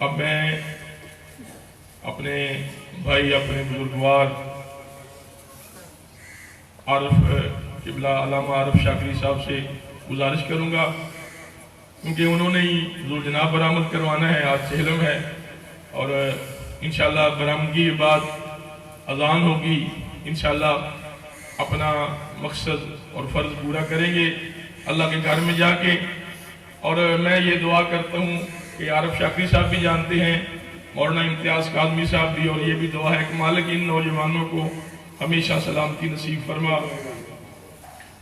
اب میں اپنے بھائی اپنے بزرگوار عارف قبلہ علامہ عارف شاکری صاحب سے گزارش کروں گا، کیونکہ انہوں نے ہی ذوالجناب برآمد کروانا ہے، آج چہلم ہے، اور انشاءاللہ برآمدگی کے بعد اذان ہوگی، انشاءاللہ اپنا مقصد اور فرض پورا کریں گے اللہ کے گھر میں جا کے۔ اور میں یہ دعا کرتا ہوں کہ عارف شاکری صاحب بھی جانتے ہیں، مولانا امتیاز کاظمی صاحب بھی، اور یہ بھی دعا ہے کہ مالک ان نوجوانوں کو ہمیشہ سلامتی نصیب فرما،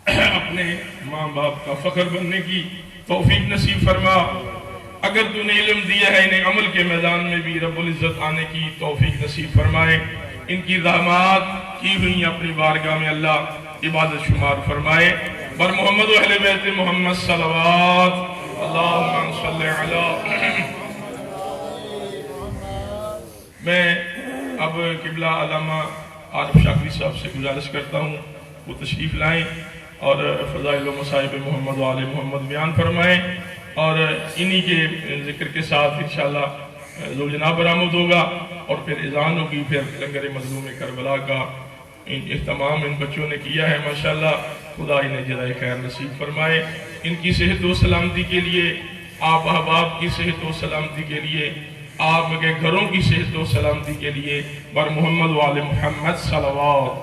اپنے ماں باپ کا فخر بننے کی توفیق نصیب فرما، اگر تو نے علم دیا ہے انہیں عمل کے میدان میں بھی رب العزت آنے کی توفیق نصیب فرمائے، ان کی زحمات کی ہوئی اپنی بارگاہ میں اللہ عبادت شمار فرمائے، بر محمد و اہل بیت محمد صلوات اللہم صلی علی۔ میں اب قبلہ علامہ عارف شاکری صاحب سے گزارش کرتا ہوں وہ تشریف لائیں اور فضائل و مصائب محمد و آل محمد بیان فرمائیں، اور انہی کے ذکر کے ساتھ انشاءاللہ ذوالجناب برآمد ہوگا، اور پھر اذان ہوگی، پھر لنگر مظلوم کربلا کا اہتمام ان بچوں نے کیا ہے، ماشاءاللہ خدا انہیں جزائے خیر نصیب فرمائے، ان کی صحت و سلامتی کے لیے، آپ احباب کی صحت و سلامتی کے لیے، آپ کے گھروں کی صحت و سلامتی کے لیے، بر محمد و آل محمد صلوات۔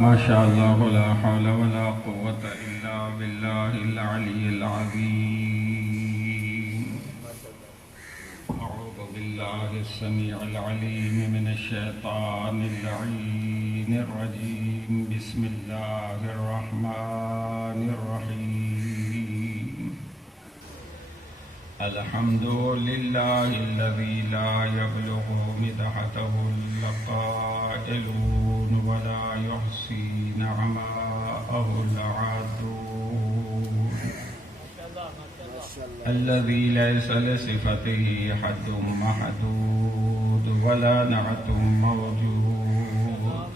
ماشاءاللہ لا حول ولا قوة الا باللہ العلی العظیم۔ اعوذ باللہ السمیع العلیم من الشیطان اللعین الرجیم، بسم اللہ الرحمن الرحیم۔ الحمد للہ الذی لا یبلغ مدحته القائلون ولا يحصي نعماءه العادون، الذي ليس لصفته حد محدود ولا نعت موجود،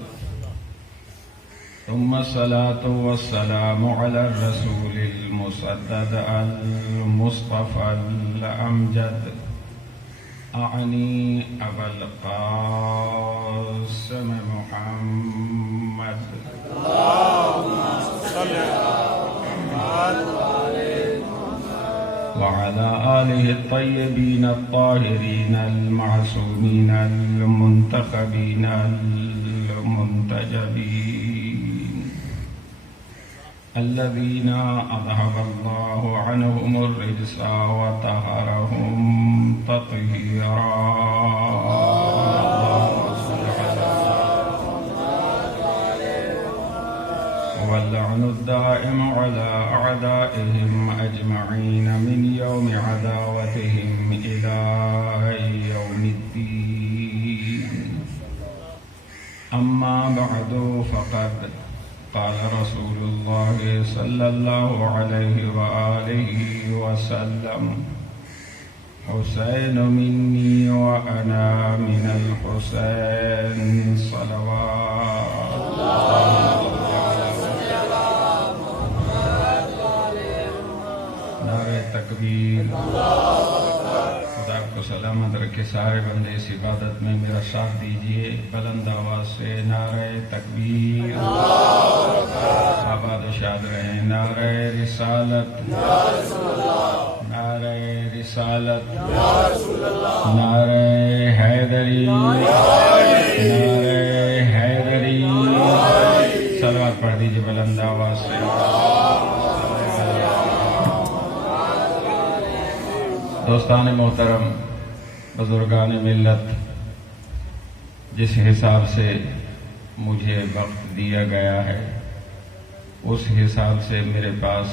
ثم الصلاة والسلام على الرسول المسدد المصطفى الأمجد، أعني أبا القاسم محمد، اللهم صل وعلى آله الطيبين الطاهرين المعصومين المنتخبين المنتجبين، الذين أذهب الله عنهم الرجس وطهرهم تطهيرا، واللعن الدائم على أعدائهم أجمعين من يوم عداوتهم إلى يوم الدين، أما بعد فقد قال رسول الله صلى الله عليه وآله وسلم: حسين مني وأنا من الحسين، صلوات الله نعرہ تکبیر، خدا کو سلامت رکھے، سارے بندے اس عبادت میں میرا ساتھ دیجئے، بلند آواز سے نعرہ تکبیر، آباد و شاد رہیں، نعرہ رسالت، نعرہ رسالت، نعرہ حیدری، نعرہ حیدری، صلوات پڑھ دیجئے بلند آواز سے۔ دوستان محترم، بزرگان ملت، جس حساب سے مجھے وقت دیا گیا ہے اس حساب سے میرے پاس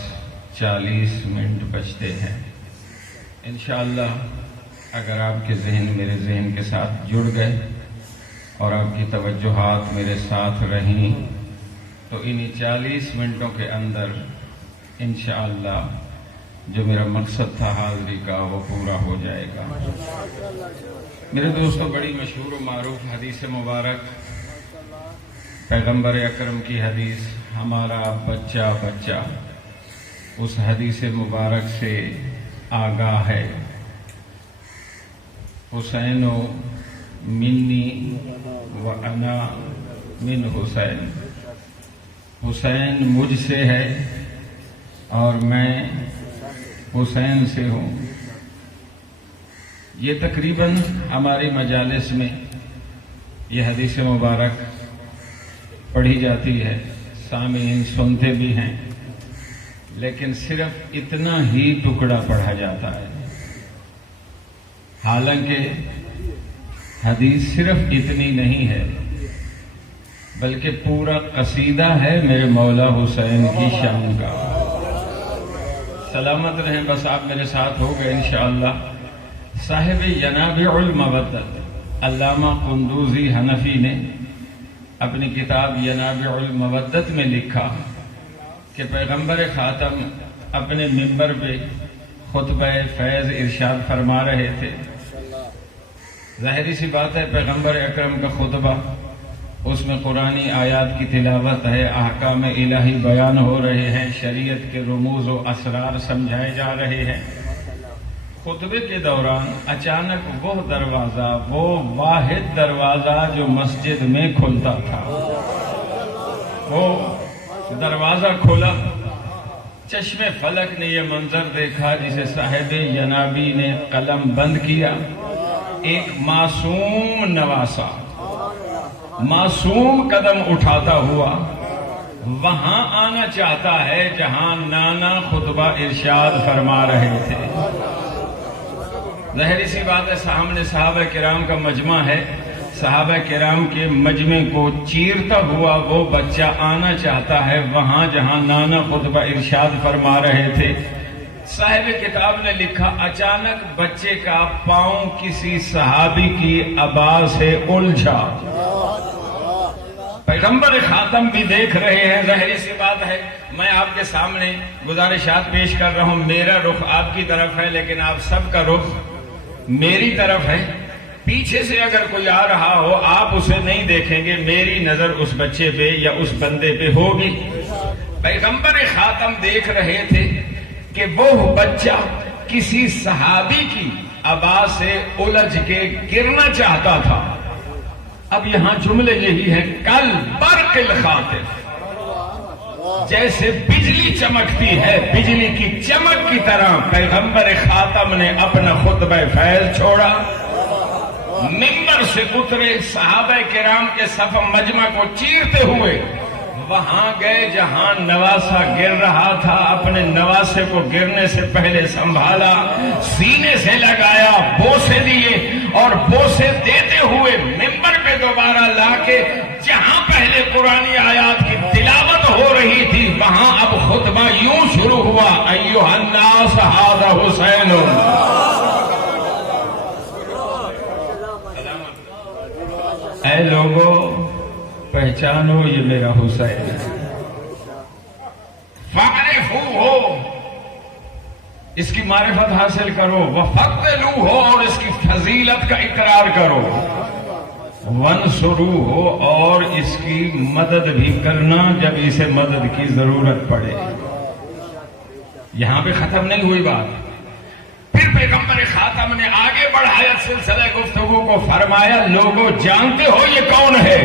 40 منٹ بچتے ہیں۔ انشاءاللہ اگر آپ کے ذہن میرے ذہن کے ساتھ جڑ گئے اور آپ کی توجہات میرے ساتھ رہیں تو انہی 40 منٹوں کے اندر انشاءاللہ جو میرا مقصد تھا حاضری کا وہ پورا ہو جائے گا۔ میرے دوستوں، بڑی مشہور و معروف حدیث مبارک، پیغمبر اکرم کی حدیث ہمارا بچہ بچہ، اس حدیث مبارک سے آگاہ ہے۔ حسین منی و انا من حسین، حسین مجھ سے ہے اور میں حسین سے ہوں۔ یہ تقریباً ہماری مجالس میں یہ حدیث مبارک پڑھی جاتی ہے، سامعین سنتے بھی ہیں، لیکن صرف اتنا ہی ٹکڑا پڑھا جاتا ہے۔ حالانکہ حدیث صرف اتنی نہیں ہے بلکہ پورا قصیدہ ہے میرے مولا حسین کی شان کا۔ سلامت رہیں، بس آپ میرے ساتھ ہو گئے انشاءاللہ۔ صاحب ینابع المودت علامہ قندوزی حنفی نے اپنی کتاب ینابع المودت میں لکھا کہ پیغمبر خاتم اپنے منبر پہ خطبہ فیض ارشاد فرما رہے تھے۔ ظاہری سی بات ہے، پیغمبر اکرم کا خطبہ، اس میں قرآنی آیات کی تلاوت ہے، احکام الہی بیان ہو رہے ہیں، شریعت کے رموز و اسرار سمجھائے جا رہے ہیں۔ خطبے کے دوران اچانک وہ دروازہ، وہ واحد دروازہ جو مسجد میں کھلتا تھا، وہ دروازہ کھلا۔ چشم فلک نے یہ منظر دیکھا جسے صاحب ینابی نے قلم بند کیا۔ ایک معصوم نواسا معصوم قدم اٹھاتا ہوا وہاں آنا چاہتا ہے جہاں نانا خطبہ ارشاد فرما رہے تھے۔ ظاہری سی بات ہے، سامنے صحابہ کرام کا مجمع ہے، صحابہ کرام کے مجمع کو چیرتا ہوا وہ بچہ آنا چاہتا ہے وہاں جہاں نانا خطبہ ارشاد فرما رہے تھے۔ صاحب کتاب نے لکھا، اچانک بچے کا پاؤں کسی صحابی کی عبا سے الجھا۔ پیغمبر خاتم بھی دیکھ رہے ہیں، ظاہری سی بات ہے، میں آپ کے سامنے گزارشات پیش کر رہا ہوں، میرا رخ آپ کی طرف ہے لیکن آپ سب کا رخ میری طرف ہے۔ پیچھے سے اگر کوئی آ رہا ہو آپ اسے نہیں دیکھیں گے، میری نظر اس بچے پہ یا اس بندے پہ ہوگی۔ پیغمبر خاتم دیکھ رہے تھے کہ وہ بچہ کسی صحابی کی عبا سے الجھ کے گرنا چاہتا تھا۔ اب یہاں جملے یہی ہے، کل برق الخاطف، جیسے بجلی چمکتی ہے، بجلی کی چمک کی طرح پیغمبر خاتم نے اپنا خطبہ فیض چھوڑا، منبر سے اترے، صحابہ کرام کے صف مجمع کو چیرتے ہوئے وہاں گئے جہاں نواسا گر رہا تھا، اپنے نواسے کو گرنے سے پہلے سنبھالا، سینے سے لگایا، بوسے دیے اور بوسے دیتے ہوئے منبر پہ دوبارہ لا کے جہاں پہلے قرآنی آیات کی تلاوت ہو رہی تھی وہاں اب خطبہ یوں شروع ہوا، ایھا الناس ھذا حسین۔ اے لوگو پہچانو یہ میرا حسین ہے، فاعرفوہ، اس کی معرفت حاصل کرو، وفضلوہ، اور اس کی فضیلت کا اقرار کرو، وانصروہ، اور اس کی مدد بھی کرنا جب اسے مدد کی ضرورت پڑے۔ یہاں پہ ختم نہیں ہوئی بات، پھر پیغمبر خاتم نے آگے بڑھایا سلسلہ گفتگو کو، فرمایا لوگوں جانتے ہو یہ کون ہے؟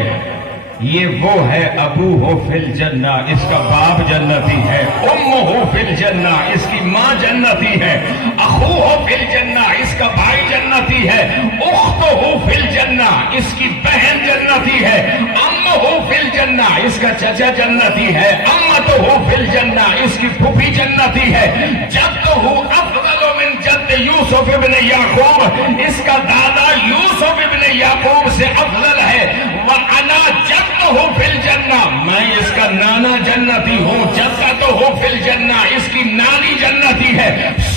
یہ وہ ہے ابو ہو فی الجنہ، اس کا باپ جنتی ہے، ام ہو فی الجنہ، اس کی ماں جنتی ہے، اخو ہو فی الجنہ، اس کا بھائی جنتی ہے، اخت ہو فی الجنہ، اس کی بہن جنتی ہے، ام ہو فی الجنہ، اس کا چچا جنتی ہے، امت ہو فی الجنہ، اس کی پھوپھی جنتی ہے، جد ہو افضل من جد یوسف ابن یعقوب، اس کا دادا یوسف ابن یعقوب سے افضل ہے، وَأَنَا جَدُّهُ فِي الْجَنَّةِ، میں اس کا نانا جنتی ہوں، جدتُهُ فِي الْجَنَّةِ، اس کی نانی جنتی ہے۔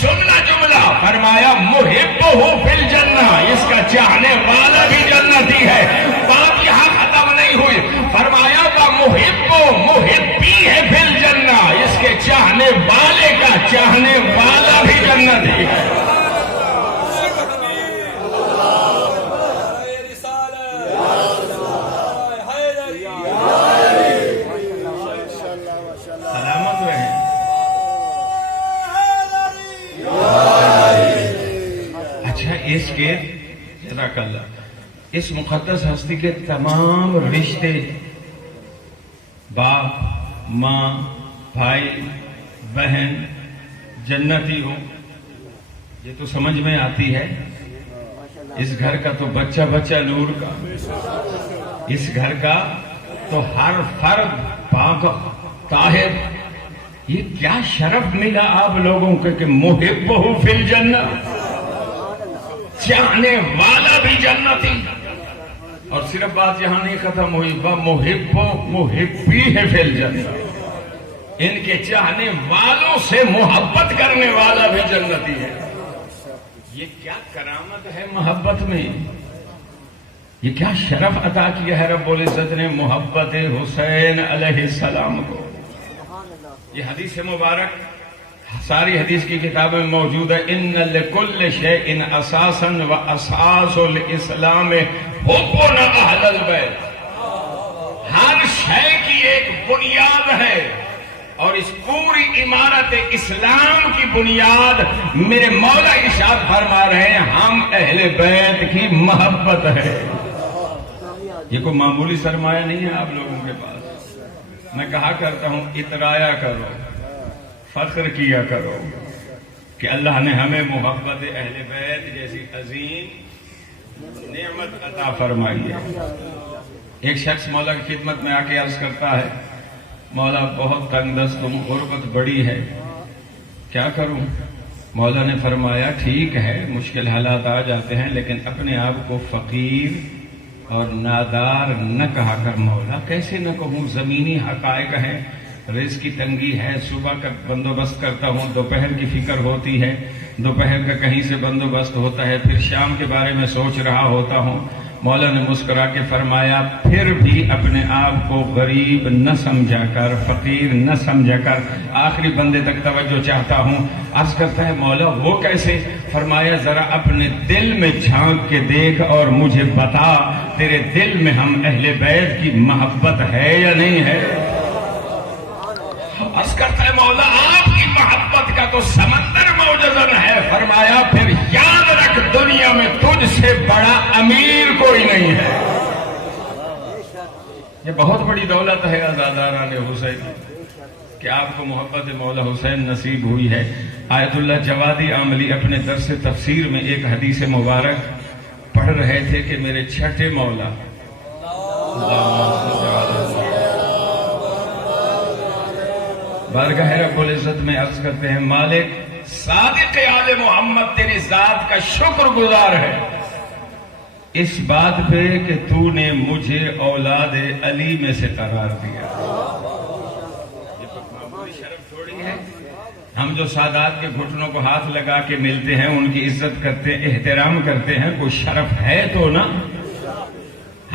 سننا جملہ، فرمایا مُحِبُّهُ فِي الْجَنَّةِ، اس کا چاہنے والا بھی جنتی ہے۔ بات یہاں اس مقدس ہستی کے تمام رشتے، باپ، ماں، بھائی، بہن جنتی ہوں، یہ تو سمجھ میں آتی ہے۔ اس گھر کا تو بچہ بچہ نور کا، اس گھر کا تو ہر فرد پاک طاہر۔ یہ کیا شرف ملا آپ لوگوں کو کہ محبہ فی الجنہ، چاہنے والا بھی جنتی۔ اور صرف بات یہاں نہیں ختم ہوئی، محبی ہے فی الجنہ، ان کے چاہنے والوں سے محبت کرنے والا بھی جنتی ہے۔ یہ کیا کرامت ہے محبت میں، یہ کیا شرف عطا کیا ہے رب العزت نے محبت حسین علیہ السلام کو۔ یہ حدیث مبارک ساری حدیث کی کتاب میں موجود ہے، ان لکل شیء اساسا و اساس الاسلام حب اہل البیت۔ ہر شے کی ایک بنیاد ہے، اور اس پوری عمارت اسلام کی بنیاد میرے مولا ارشاد فرما رہے ہیں ہم اہل بیت کی محبت ہے۔ یہ کوئی معمولی سرمایہ نہیں ہے آپ لوگوں کے پاس۔ میں کہا کرتا ہوں اترایا کرو، فخر کیا کرو کہ اللہ نے ہمیں محبت اہل بیت جیسی عظیم نعمت عطا فرمائی ہے۔ ایک شخص مولا کی خدمت میں آ کے عرض کرتا ہے، مولا بہت تنگ دست ہوں، غربت بڑی ہے، کیا کروں؟ مولا نے فرمایا ٹھیک ہے، مشکل حالات آ جاتے ہیں، لیکن اپنے آپ کو فقیر اور نادار نہ کہا کر۔ مولا کیسے نہ کہوں، زمینی حقائق ہیں، رزق کی تنگی ہے، صبح کا بندوبست کرتا ہوں، دوپہر کی فکر ہوتی ہے، دوپہر کا کہیں سے بندوبست ہوتا ہے، پھر شام کے بارے میں سوچ رہا ہوتا ہوں۔ مولا نے مسکرا کے فرمایا پھر بھی اپنے آپ کو غریب نہ سمجھا کر، فقیر نہ سمجھا کر، آخری بندے تک توجہ چاہتا ہوں۔ عرض کرتا ہے مولا وہ کیسے؟ فرمایا ذرا اپنے دل میں جھانک کے دیکھ اور مجھے بتا تیرے دل میں ہم اہل بیت کی محبت ہے یا نہیں ہے؟ عرض کرتا ہے مولا آپ کی محبت کا تو سمندر موجزن ہے۔ فرمایا پھر یاد رکھ دنیا میں تجھ سے بڑا امیر کوئی نہیں ہے۔ یہ بہت بڑی دولت ہے آزاداران حسین کہ آپ کو محبت مولا حسین نصیب ہوئی ہے۔ آیت اللہ جوادی عاملی اپنے درس تفسیر میں ایک حدیث مبارک پڑھ رہے تھے کہ میرے چھٹے مولا بارگاہ رب العزت میں عرض کرتے ہیں مالک صادق آل محمد تیری ذات کا شکر گزار ہے اس بات پہ کہ تو نے مجھے اولاد علی میں سے قرار دیا۔ یہ تو معمولی شرف تھوڑی ہے۔ ہم جو سادات کے گھٹنوں کو ہاتھ لگا کے ملتے ہیں، ان کی عزت کرتے ہیں، احترام کرتے ہیں، کوئی شرف ہے تو نا۔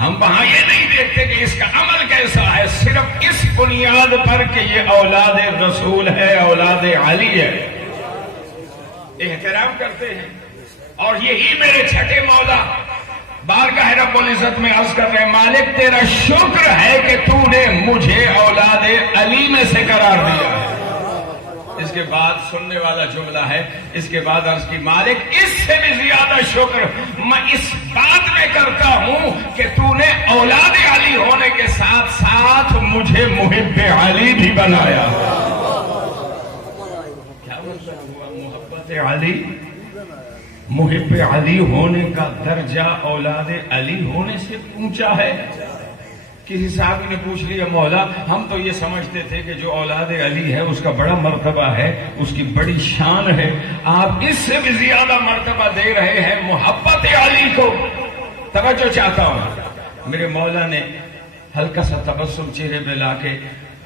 ہم وہاں یہ نہیں دیکھتے کہ اس کا عمل کیسا ہے، صرف اس بنیاد پر کہ یہ اولاد رسول ہے، اولاد علی ہے، احترام کرتے ہیں۔ اور یہی میرے چھٹے مولا بارگاہ رب العزت میں عرض کر رہے ہیں مالک تیرا شکر ہے کہ تو نے مجھے اولاد علی میں سے قرار دیا ہے۔ اس کے بعد سننے والا جملہ ہے، اس کے بعد عرض کی مالک اس سے بھی زیادہ شکر میں اس بات میں کرتا ہوں کہ تو نے اولاد علی ہونے کے ساتھ ساتھ مجھے محب علی بھی بنایا۔ کیا مطلب ہوا؟ محبت علی، محب علی ہونے کا درجہ اولاد علی ہونے سے اونچا ہے۔ کسی صحابی نے پوچھ لیا مولا ہم تو یہ سمجھتے تھے کہ جو اولاد علی ہے اس کا بڑا مرتبہ ہے، اس کی بڑی شان ہے، آپ اس سے بھی زیادہ مرتبہ دے رہے ہیں محبت علی کو۔ توجہ چاہتا ہوں، میرے مولا نے ہلکا سا تبسم چہرے پہ لا کے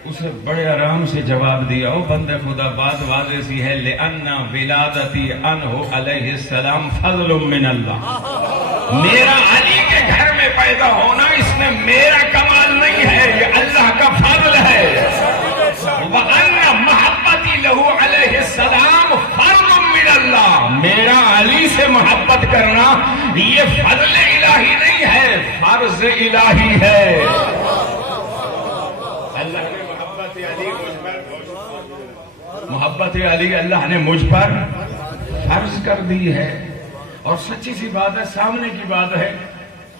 اسے بڑے آرام سے جواب دیا، او بندے خدا بات واضح سی ہے، لِأَنَّ وِلَادَتِي عَنْهُ علیہ السلام فضل من اللہ، میرا علی کے گھر میں پیدا ہونا اس میں میرا کمال نہیں ہے، یہ اللہ کا فضل ہے۔ وَأَنَّ مَحَبَّتِي لَهُ علیہ السلام فضل من اللہ، میرا علی سے محبت کرنا یہ فضل الہی نہیں ہے، فرض الہی ہے۔ اللہ نے محبت علی اللہ نے مجھ پر فرض کر دی ہے۔ اور سچی سی بات ہے، سامنے کی بات ہے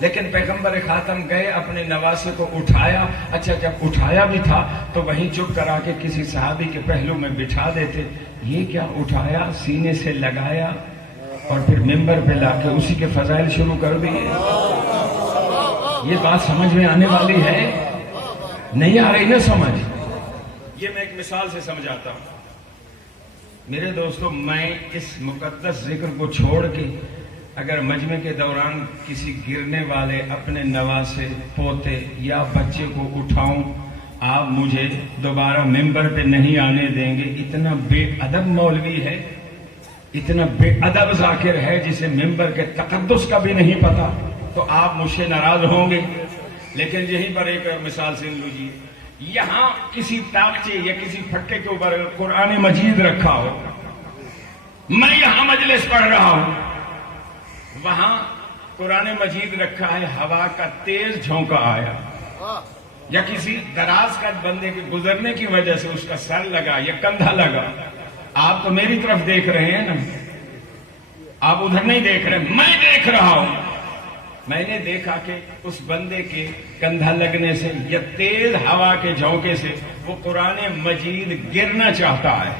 لیکن پیغمبر خاتم گئے اپنے نواسے کو اٹھایا. اچھا جب اٹھایا بھی تھا تو وہیں چپ کرا کے کسی صحابی کے پہلو میں بٹھا دیتے. یہ کیا اٹھایا, سینے سے لگایا اور پھر ممبر پہ لا کے اسی کے فضائل شروع کر دیے. یہ بات سمجھ میں آنے والی ہے؟ نہیں آ رہی نا سمجھ؟ یہ میں ایک مثال سے سمجھاتا ہوں. میرے دوستو, میں اس مقدس ذکر کو چھوڑ کے اگر مجمع کے دوران کسی گرنے والے اپنے نواسے, پوتے یا بچے کو اٹھاؤں, آپ مجھے دوبارہ ممبر پہ نہیں آنے دیں گے. اتنا بے ادب مولوی ہے, اتنا بے ادب ذاکر ہے جسے ممبر کے تقدس کا بھی نہیں پتا, تو آپ مجھ سے ناراض ہوں گے. لیکن یہیں پر ایک مثال سن لیجیے. یہاں کسی تاکچے یا کسی پھٹے کے اوپر قرآن مجید رکھا ہو, میں یہاں مجلس پڑھ رہا ہوں, وہاں قرآن مجید رکھا ہے, ہوا کا تیز جھونکا آیا یا کسی دراز کا بندے کے گزرنے کی وجہ سے اس کا سر لگا یا کندھا لگا, آپ تو میری طرف دیکھ رہے ہیں نا, آپ ادھر نہیں دیکھ رہے, میں دیکھ رہا ہوں. میں نے دیکھا کہ اس بندے کے کندھا لگنے سے یا تیز ہوا کے جھونکے سے وہ قرآن مجید گرنا چاہتا ہے.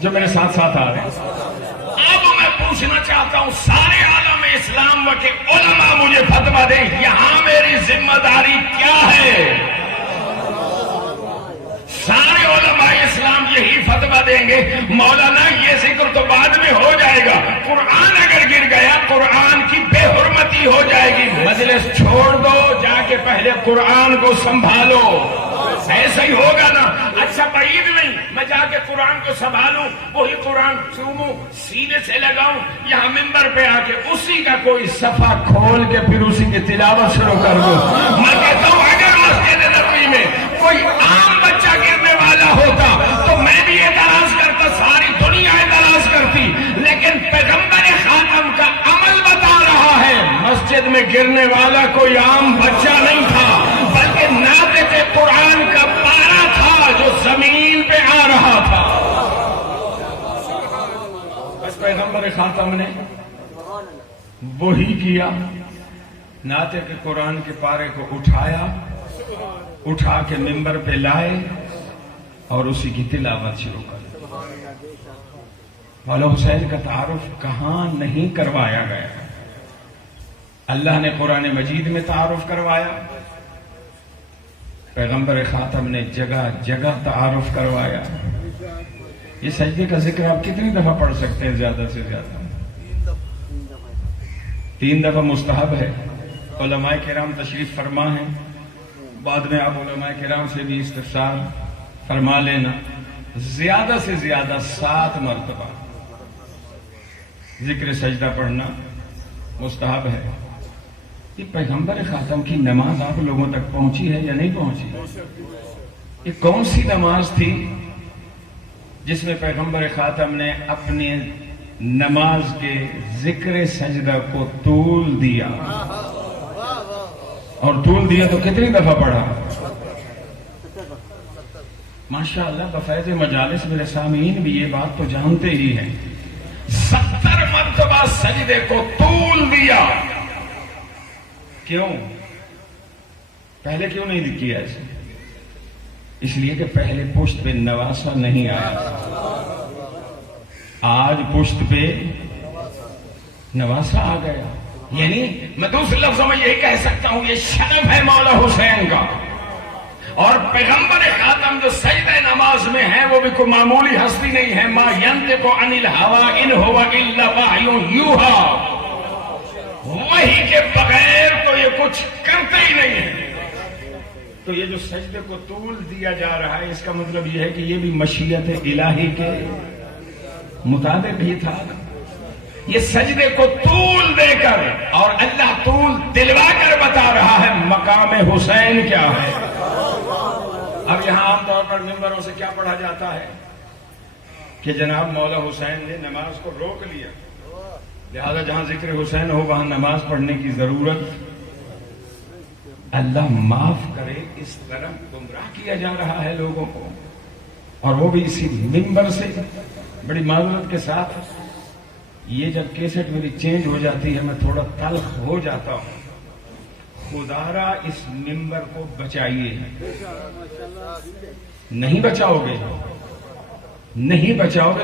جو میرے ساتھ ساتھ آ رہے ہیں, اب میں پوچھنا چاہتا ہوں سارے عالم اسلام کے علماء مجھے فتویٰ دیں, یہاں میری ذمہ داری کیا ہے؟ سارے علماء اسلام یہی فتویٰ دیں گے, مولانا یہ ذکر تو بعد میں ہو جائے گا, قرآن اگر گر گیا قرآن کی بے حرمتی ہو جائے گی, مجلس چھوڑ دو, جا کے پہلے قرآن کو سنبھالو. ایسا ہی ہوگا نا؟ اچھا بعید نہیں, میں جا کے قرآن کو سنبھالوں, وہی قرآن چوموں, سینے سے لگاؤں, یہاں ممبر پہ آ کے اسی کا کوئی صفحہ کھول کے پھر اسی کی تلاوت شروع کر دوں. میں کہتا ہوں اگر مسجد نبوی میں کوئی عام بچہ گرنے والا ہوتا تو میں بھی اعتراض کرتا, ساری دنیا اعتراض کرتی, لیکن پیغمبر خاتم کا عمل بتا رہا ہے مسجد میں گرنے والا کوئی عام بچہ نہیں تھا, بلکہ ناطق قرآن کا پارا تھا جو زمین پہ آ رہا تھا. بس پیغمبر خاتم نے وہی کیا, ناطق قرآن کے پارے کو اٹھایا, اٹھا کے ممبر پہ لائے اور اسی کی تلاوت شروع کر دی. مولا حسین کا تعارف کہاں نہیں کروایا گیا, اللہ نے قرآن مجید میں تعارف کروایا, پیغمبر خاتم نے جگہ جگہ تعارف کروایا. یہ سجدے کا ذکر آپ کتنی دفعہ پڑھ سکتے ہیں؟ زیادہ سے زیادہ 3 دفعہ مستحب ہے. علماء کرام تشریف فرما ہیں, بعد میں آپ علماء کرام سے بھی استفسار فرما لینا. زیادہ سے زیادہ 7 مرتبہ ذکر سجدہ پڑھنا مستحب ہے. یہ پیغمبر خاتم کی نماز آپ لوگوں تک پہنچی ہے یا نہیں پہنچی؟ یہ کون سی نماز تھی جس میں پیغمبر خاتم نے اپنی نماز کے ذکر سجدہ کو طول دیا؟ اور طول دیا تو کتنی دفعہ پڑھا؟ ماشاءاللہ بفیض مجالس میرے سامعین بھی یہ بات تو جانتے ہی ہیں. 70 مرتبہ سجدے کو طول دیا. کیوں؟ پہلے کیوں نہیں کیا ایسے؟ اس لیے کہ پہلے پشت پہ نواسا نہیں آیا, آج پشت پہ نواسا آ گیا. یعنی میں دوسرے لفظوں میں یہی کہہ سکتا ہوں یہ شرف ہے مولا حسین کا. اور پیغمبر خاتم جو سجدہ نماز میں ہے وہ بھی کوئی معمولی ہستی نہیں ہے. ما ینطق عن الہوی ان هو الا وحی یوحی, وحی کے بغیر تو یہ کچھ کرتے ہی نہیں ہے. تو یہ جو سجدے کو طول دیا جا رہا ہے اس کا مطلب یہ ہے کہ یہ بھی مشیت الہی کے مطابق ہی تھا. یہ سجدے کو طول دے کر اور اللہ طول دلوا کر بتا رہا ہے مقام حسین کیا ہے. اب یہاں عام طور پر ممبروں سے کیا پڑھا جاتا ہے کہ جناب مولا حسین نے نماز کو روک لیا, لہذا جہاں ذکر حسین ہو وہاں نماز پڑھنے کی ضرورت. اللہ معاف کرے, اس طرح گمراہ کیا جا رہا ہے لوگوں کو, اور وہ بھی اسی ممبر سے. بڑی معذرت کے ساتھ یہ جب کیسٹ میری چینج ہو جاتی ہے میں تھوڑا تلخ ہو جاتا ہوں. خدا را اس ممبر کو بچائیے. نہیں بچاؤ گے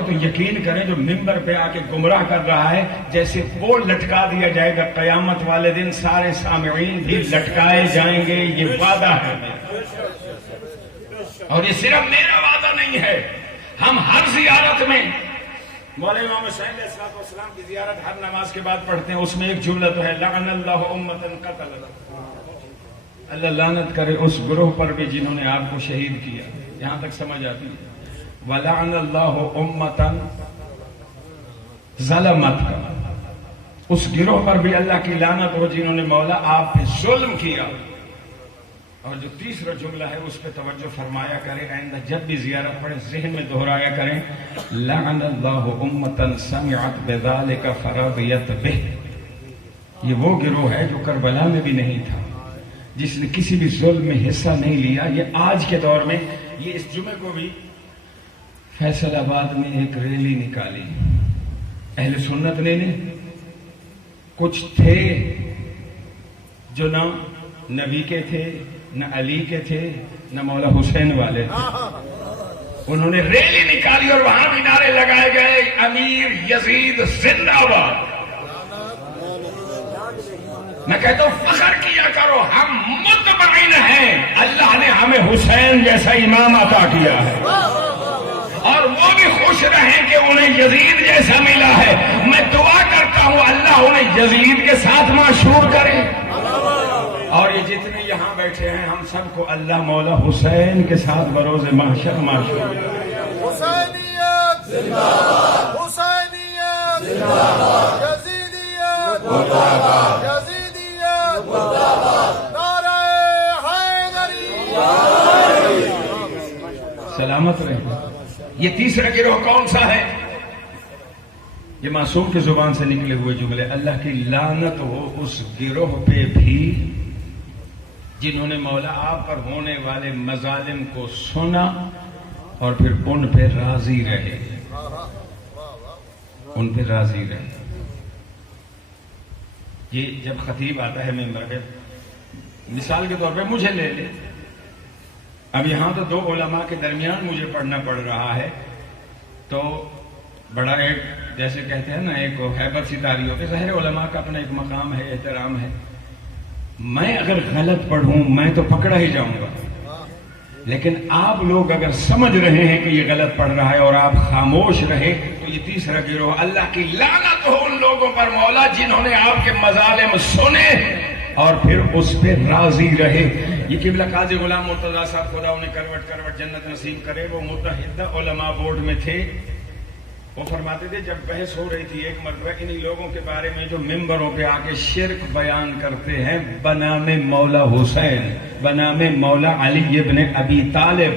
تو یقین کریں جو ممبر پہ آ کے گمراہ کر رہا ہے جیسے وہ لٹکا دیا جائے گا قیامت والے دن سارے سامعین بھی لٹکائے جائیں گے. یہ وعدہ ہے اور یہ صرف میرا وعدہ نہیں ہے. ہم ہر زیارت میں مولانا امام حسین علیہ السلام کی زیارت ہر نماز کے بعد پڑھتے ہیں. اس میں ایک جملہ تو ہے لعن اللہ امتن قتل. اللہ لعنت کرے اس گروہ پر بھی جنہوں نے آپ کو شہید کیا. یہاں تک سمجھ آتی ہے. وَلَعَنَ اللَّهُ أُمَّةً ظَلَمَتْ. اس گروہ پر بھی اللہ کی لعنت ہو جنہوں نے مولا آپ پہ ظلم کیا. اور جو تیسرا جملہ ہے اس پہ توجہ فرمایا کریں. آئندہ جب بھی زیارت پڑھیں ذہن میں دہرایا کریں لعن اللہ امة سمعت بذلك فرضیت به. یہ وہ گروہ ہے جو کربلا میں بھی نہیں تھا, جس نے کسی بھی ظلم میں حصہ نہیں لیا. یہ آج کے دور میں یہ اس جمعے کو بھی فیصل آباد میں ایک ریلی نکالی اہل سنت نے. کچھ تھے جو نہ نبی کے تھے, نہ علی کے تھے, نہ مولا حسین والے تھے. انہوں نے ریلی نکالی اور وہاں بھی نعرے لگائے گئے امیر یزید زندہ باد. میں کہتا ہوں فخر کیا کرو, ہم مطمئن ہیں اللہ نے ہمیں حسین جیسا امام عطا کیا ہے اور وہ بھی خوش رہیں کہ انہیں یزید جیسا ملا ہے. میں دعا کرتا ہوں اللہ انہیں یزید کے ساتھ معشور کرے. اور یہ جتنے یہاں بیٹھے ہیں ہم سب کو اللہ مولا حسین کے ساتھ بروز محشر معشور کرے. حسینیت زندہ باد, حسینیت زندہ باد, یزیدیت زندہ باد, یزیدیت زندہ باد, نعرہ حیدری. سلامت رہے. یہ تیسرا گروہ کون سا ہے؟ یہ معصوم کی زبان سے نکلے ہوئے جملے. اللہ کی لعنت ہو اس گروہ پہ بھی جنہوں نے مولا آپ پر ہونے والے مظالم کو سنا اور پھر ان پہ راضی رہے. ان پہ راضی رہے. یہ جب خطیب آتا ہے ممبر پہ, مثال کے طور پہ مجھے لے لے. اب یہاں تو دو علماء کے درمیان مجھے پڑھنا پڑ رہا ہے, تو بڑا ایک جیسے کہتے ہیں نا ایک ہیبت سی تاری ہوتی ہے. ظاہر علماء کا اپنا ایک مقام ہے, احترام ہے. میں اگر غلط پڑھوں میں تو پکڑا ہی جاؤں گا, لیکن آپ لوگ اگر سمجھ رہے ہیں کہ یہ غلط پڑھ رہا ہے اور آپ خاموش رہے تو یہ تیسرا گروہ. اللہ کی لعنت ہو ان لوگوں پر مولا جنہوں نے آپ کے مظالم سنے اور پھر اس پہ راضی رہے. یہ قبلہ قاضی غلام مرتضیٰ صاحب خدا انہیں کروٹ جنت نصیب کرے, وہ متحدہ علماء بورڈ میں تھے. وہ فرماتے تھے جب بحث ہو رہی تھی ایک مرتبہ انہی لوگوں کے بارے میں جو ممبروں پہ آ کے شرک بیان کرتے ہیں بنام مولا حسین, بنام مولا علی ابن ابی طالب,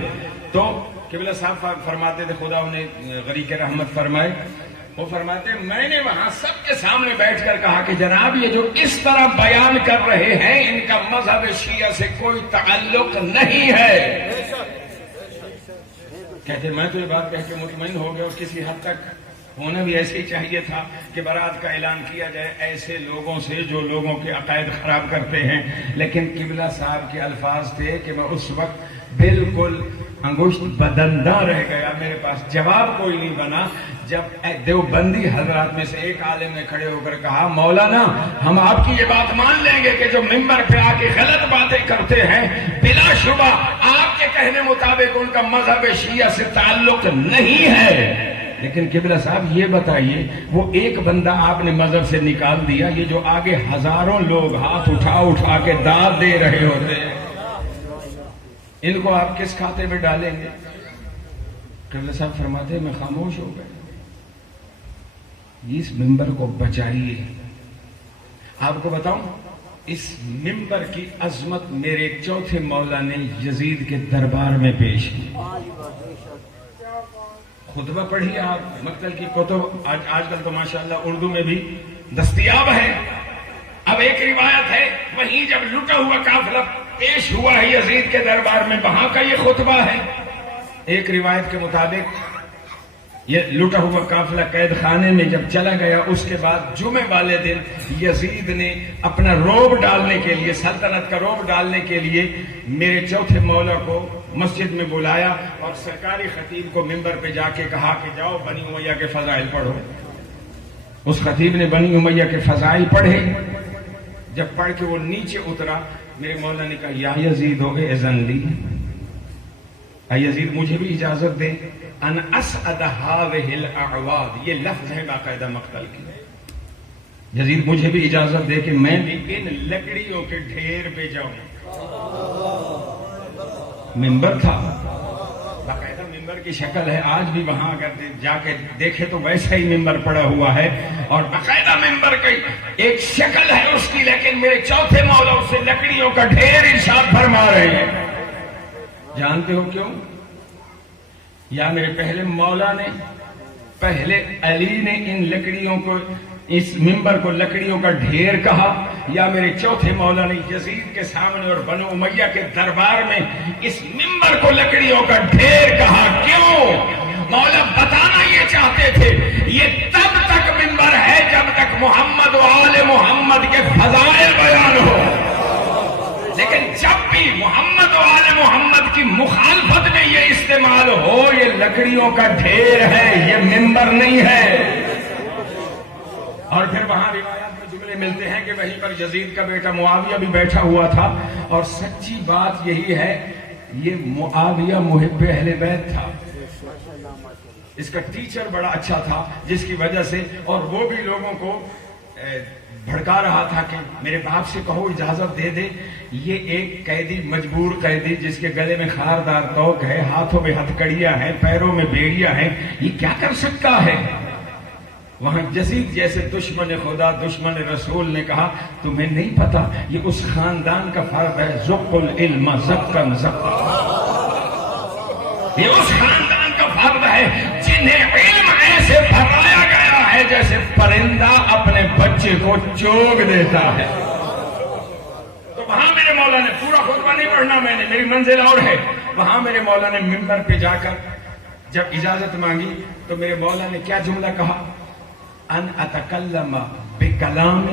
تو قبلہ صاحب فرماتے تھے خدا انہیں غریق رحمت فرمائے. وہ فرماتے میں نے وہاں سب کے سامنے بیٹھ کر کہا کہ جناب یہ جو اس طرح بیان کر رہے ہیں ان کا مذہب شیعہ سے کوئی تعلق نہیں ہے. کہتے میں تو یہ بات کہہ کے مطمئن ہو گیا, اور کسی حد تک ہونا بھی ایسے ہی چاہیے تھا کہ برات کا اعلان کیا جائے ایسے لوگوں سے جو لوگوں کے عقائد خراب کرتے ہیں. لیکن قبلہ صاحب کے الفاظ تھے کہ میں اس وقت بالکل انگشت بدندہ رہ گیا, میرے پاس جواب کوئی نہیں بنا. جب دیوبندی حضرات میں سے ایک عالم نے کھڑے ہو کر کہا مولانا ہم آپ کی یہ بات مان لیں گے کہ جو ممبر پہ آ کے غلط باتیں کرتے ہیں بلا شبہ آپ کے کہنے مطابق ان کا مذہب شیعہ سے تعلق نہیں ہے, لیکن قبلہ صاحب یہ بتائیے وہ ایک بندہ آپ نے مذہب سے نکال دیا, یہ جو آگے ہزاروں لوگ ہاتھ اٹھا کے داد دے رہے ہوتے ہیں ان کو آپ کس کھاتے میں ڈالیں گے؟ قبلہ صاحب فرماتے ہیں میں خاموش ہو گئے. اس ممبر کو بچائیے. آپ کو بتاؤں اس ممبر کی عظمت میرے چوتھے مولا نے یزید کے دربار میں پیش کی. خطبہ پڑھیے آپ, مقتل کی کتب آج کل تو ماشاءاللہ اردو میں بھی دستیاب ہے. اب ایک روایت ہے وہیں جب لٹا ہوا قافلہ پیش ہوا ہے یزید کے دربار میں, وہاں کا یہ خطبہ ہے. ایک روایت کے مطابق یہ لٹا ہوا قافلہ قید خانے میں جب چلا گیا، اس کے بعد جمعے والے دن یزید نے اپنا روب ڈالنے کے لیے، سلطنت کا روب ڈالنے کے لیے میرے چوتھے مولا کو مسجد میں بلایا اور سرکاری خطیب کو منبر پہ جا کے کہا کہ جاؤ بنی امیہ کے فضائل پڑھو۔ اس خطیب نے بنی امیہ کے فضائل پڑھے۔ جب پڑھ کے وہ نیچے اترا، میرے مولا نے کہا یا یزید ہو گئے اذن لی، اے یزید مجھے بھی اجازت دے، ان اسعد هذه الاعواد، یہ لفظ ہے باقاعدہ مقتل کی، یزید مجھے بھی اجازت دے کہ میں بھی ان لکڑیوں کے ڈھیر پہ جاؤں۔ منبر تھا، باقاعدہ منبر کی شکل ہے، آج بھی وہاں اگر جا کے دیکھے تو ویسا ہی منبر پڑا ہوا ہے، اور باقاعدہ منبر کی ایک شکل ہے اس کی، لیکن میرے چوتھے مولا اسے لکڑیوں کا ڈھیر ارشاد فرما رہے ہیں۔ جانتے ہو کیوں؟ یا میرے پہلے مولا نے، پہلے علی نے ان لکڑیوں کو، اس منبر کو لکڑیوں کا ڈھیر کہا، یا میرے چوتھے مولا نے یزید کے سامنے اور بنو امیہ کے دربار میں اس منبر کو لکڑیوں کا ڈھیر کہا؟ کیوں؟ مولا بتانا یہ چاہتے تھے یہ تب تک منبر ہے جب تک محمد و آل محمد کے فضائل بیان ہو، لیکن جب بھی محمد و آل محمد کی مخالفت میں یہ استعمال ہو، یہ لکڑیوں کا ڈھیر ہے، یہ منبر نہیں ہے۔ اور پھر وہاں روایات میں جملے ملتے ہیں کہ وہیں پر یزید کا بیٹا معاویہ بھی بیٹھا ہوا تھا، اور سچی بات یہی ہے یہ معاویہ محب اہل بیت تھا، اس کا ٹیچر بڑا اچھا تھا، جس کی وجہ سے، اور وہ بھی لوگوں کو بھڑکا رہا تھا کہ میرے باپ سے کہو اجازت دے دے، یہ ایک قیدی، مجبور قیدی جس کے گلے میں خاردار توق ہے، ہاتھوں میں ہتھکڑیاں ہیں، پیروں میں بیڑیاں ہیں، یہ کیا کر سکتا ہے؟ وہاں یزید جیسے دشمن خدا، دشمن رسول نے کہا تمہیں نہیں پتا یہ اس خاندان کا فرد ہے، زق العلم زقن زقا، یہ اس خاندان کا فرد ہے جنہیں علم ایسے بھرایا گیا ہے جیسے پرندہ اپنے بچے کو چوگ دیتا ہے۔ تو وہاں میرے مولا نے، پورا خطبہ نہیں پڑھنا میں نے، میری منزل اور ہے، وہاں میرے مولا نے منبر پہ جا کر جب اجازت مانگی تو میرے مولا نے کیا جملہ کہا؟ ان اتکلم بکلام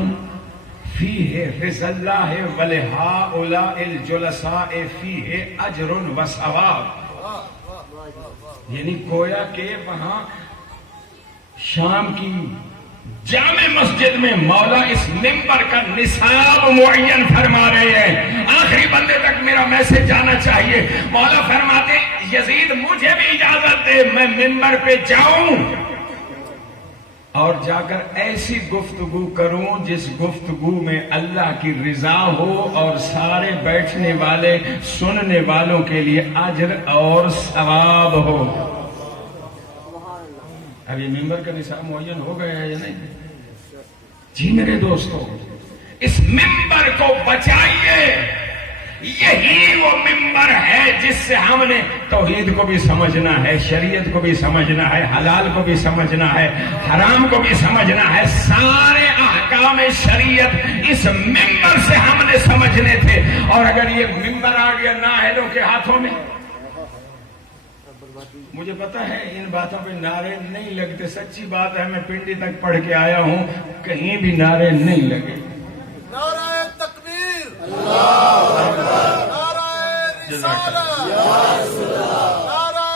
فیہ رضا اللہ ولہؤلاء الجلساء فیہ اجر و ثواب، یعنی گویا کہ وہاں شام کی جامع مسجد میں مولا اس منبر کا نصاب معین فرما رہے ہیں، آخری بندے تک میرا میسج جانا چاہیے۔ مولا فرماتے یزید مجھے بھی اجازت دے میں منبر پہ جاؤں اور جا کر ایسی گفتگو کروں جس گفتگو میں اللہ کی رضا ہو اور سارے بیٹھنے والے سننے والوں کے لیے اجر اور ثواب ہو۔ اب یہ منبر کا نصاب معین ہو گیا ہے یا نہیں؟ جی میرے دوستو، اس منبر کو بچائیے، یہی وہ منبر ہے جس سے ہم نے توحید کو بھی سمجھنا ہے، شریعت کو بھی سمجھنا ہے، حلال کو بھی سمجھنا ہے، حرام کو بھی سمجھنا ہے، سارے احکام شریعت اس منبر سے ہم نے سمجھنے تھے۔ اور اگر یہ منبر آ گیا نااہلوں کے ہاتھوں میں، مجھے پتا ہے ان باتوں پہ نعرے نہیں لگتے، سچی بات ہے، میں پنڈی تک پڑھ کے آیا ہوں، کہیں بھی نعرے نہیں لگے۔ نعرہ تکبیر، نعرہ رسالت، نعرہ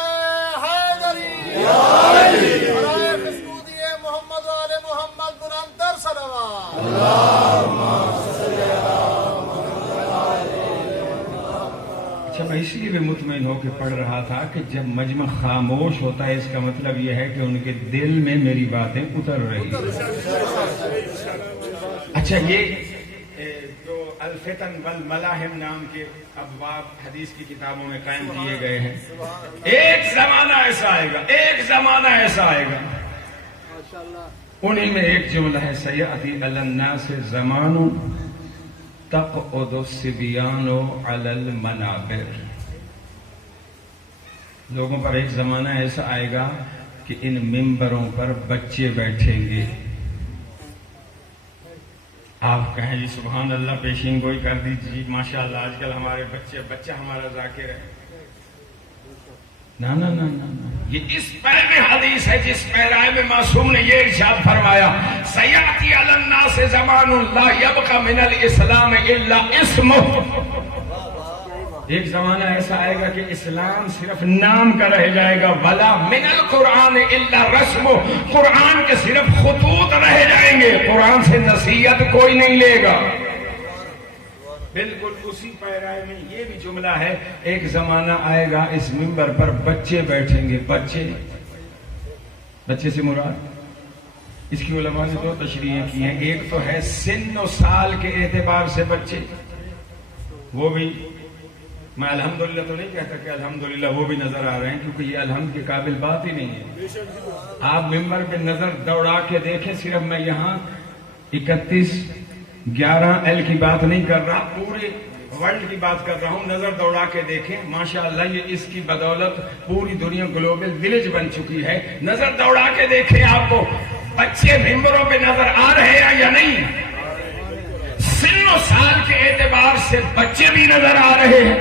حیدری، نعرہ خسنودی محمد و آل محمد بلندر صلوات۔ اچھا، میں اس لیے بھی مطمئن ہو کے پڑھ رہا تھا کہ جب مجمع خاموش ہوتا ہے اس کا مطلب یہ ہے کہ ان کے دل میں میری باتیں اتر رہی ہیں۔ اچھا، یہ جو الفتن والملاحم نام کے ابواب حدیث کی کتابوں میں قائم کیے گئے ہیں، ایک زمانہ ایسا آئے گا، ایک زمانہ ایسا آئے گا، انہی میں ایک جملہ ہے سیأتی علی الناس زمان تقعد الصبیان علی المنابر، لوگوں پر ایک زمانہ ایسا آئے گا کہ ان منبروں پر بچے بیٹھیں گے۔ آپ کہیں جی سبحان اللہ، پیشین گوئی کر دیجیے، ماشاءاللہ آج کل ہمارے بچہ ہمارا ذاکر ہے، نا نا نا نا نا، یہ اس پیر میں حدیث ہے جس پیرائے میں معصوم نے یہ ارشاد فرمایا سیاتی علی الناس زمان لا یبقى من الاسلام الا اسمہ، ایک زمانہ ایسا آئے گا کہ اسلام صرف نام کا رہ جائے گا، ولا من القرآن الا رسمہ، قرآن کے صرف خطوط رہ جائیں گے، قرآن سے نصیحت کوئی نہیں لے گا۔ بالکل اسی پیرائے میں یہ بھی جملہ ہے، ایک زمانہ آئے گا اس منبر پر بچے بیٹھیں گے، بچے سے مراد اس کی علماء نے دو تشریحیں کی ہیں، ایک تو ہے سن و سال کے اعتبار سے بچے، وہ بھی میں الحمدللہ تو نہیں کہتا کہ الحمدللہ وہ بھی نظر آ رہے ہیں، کیونکہ یہ الحمد کے قابل بات ہی نہیں ہے۔ آپ ممبر پہ نظر دوڑا کے دیکھیں، صرف میں یہاں 31/11 کی بات نہیں کر رہا، پورے ورلڈ کی بات کر رہا ہوں، نظر دوڑا کے دیکھیں، ماشاءاللہ یہ اس کی بدولت پوری دنیا گلوبل ولیج بن چکی ہے۔ نظر دوڑا کے دیکھیں، آپ کو بچے ممبروں پہ نظر آ رہے ہیں یا نہیں؟ سن و سال کے اعتبار سے بچے بھی نظر آ رہے ہیں،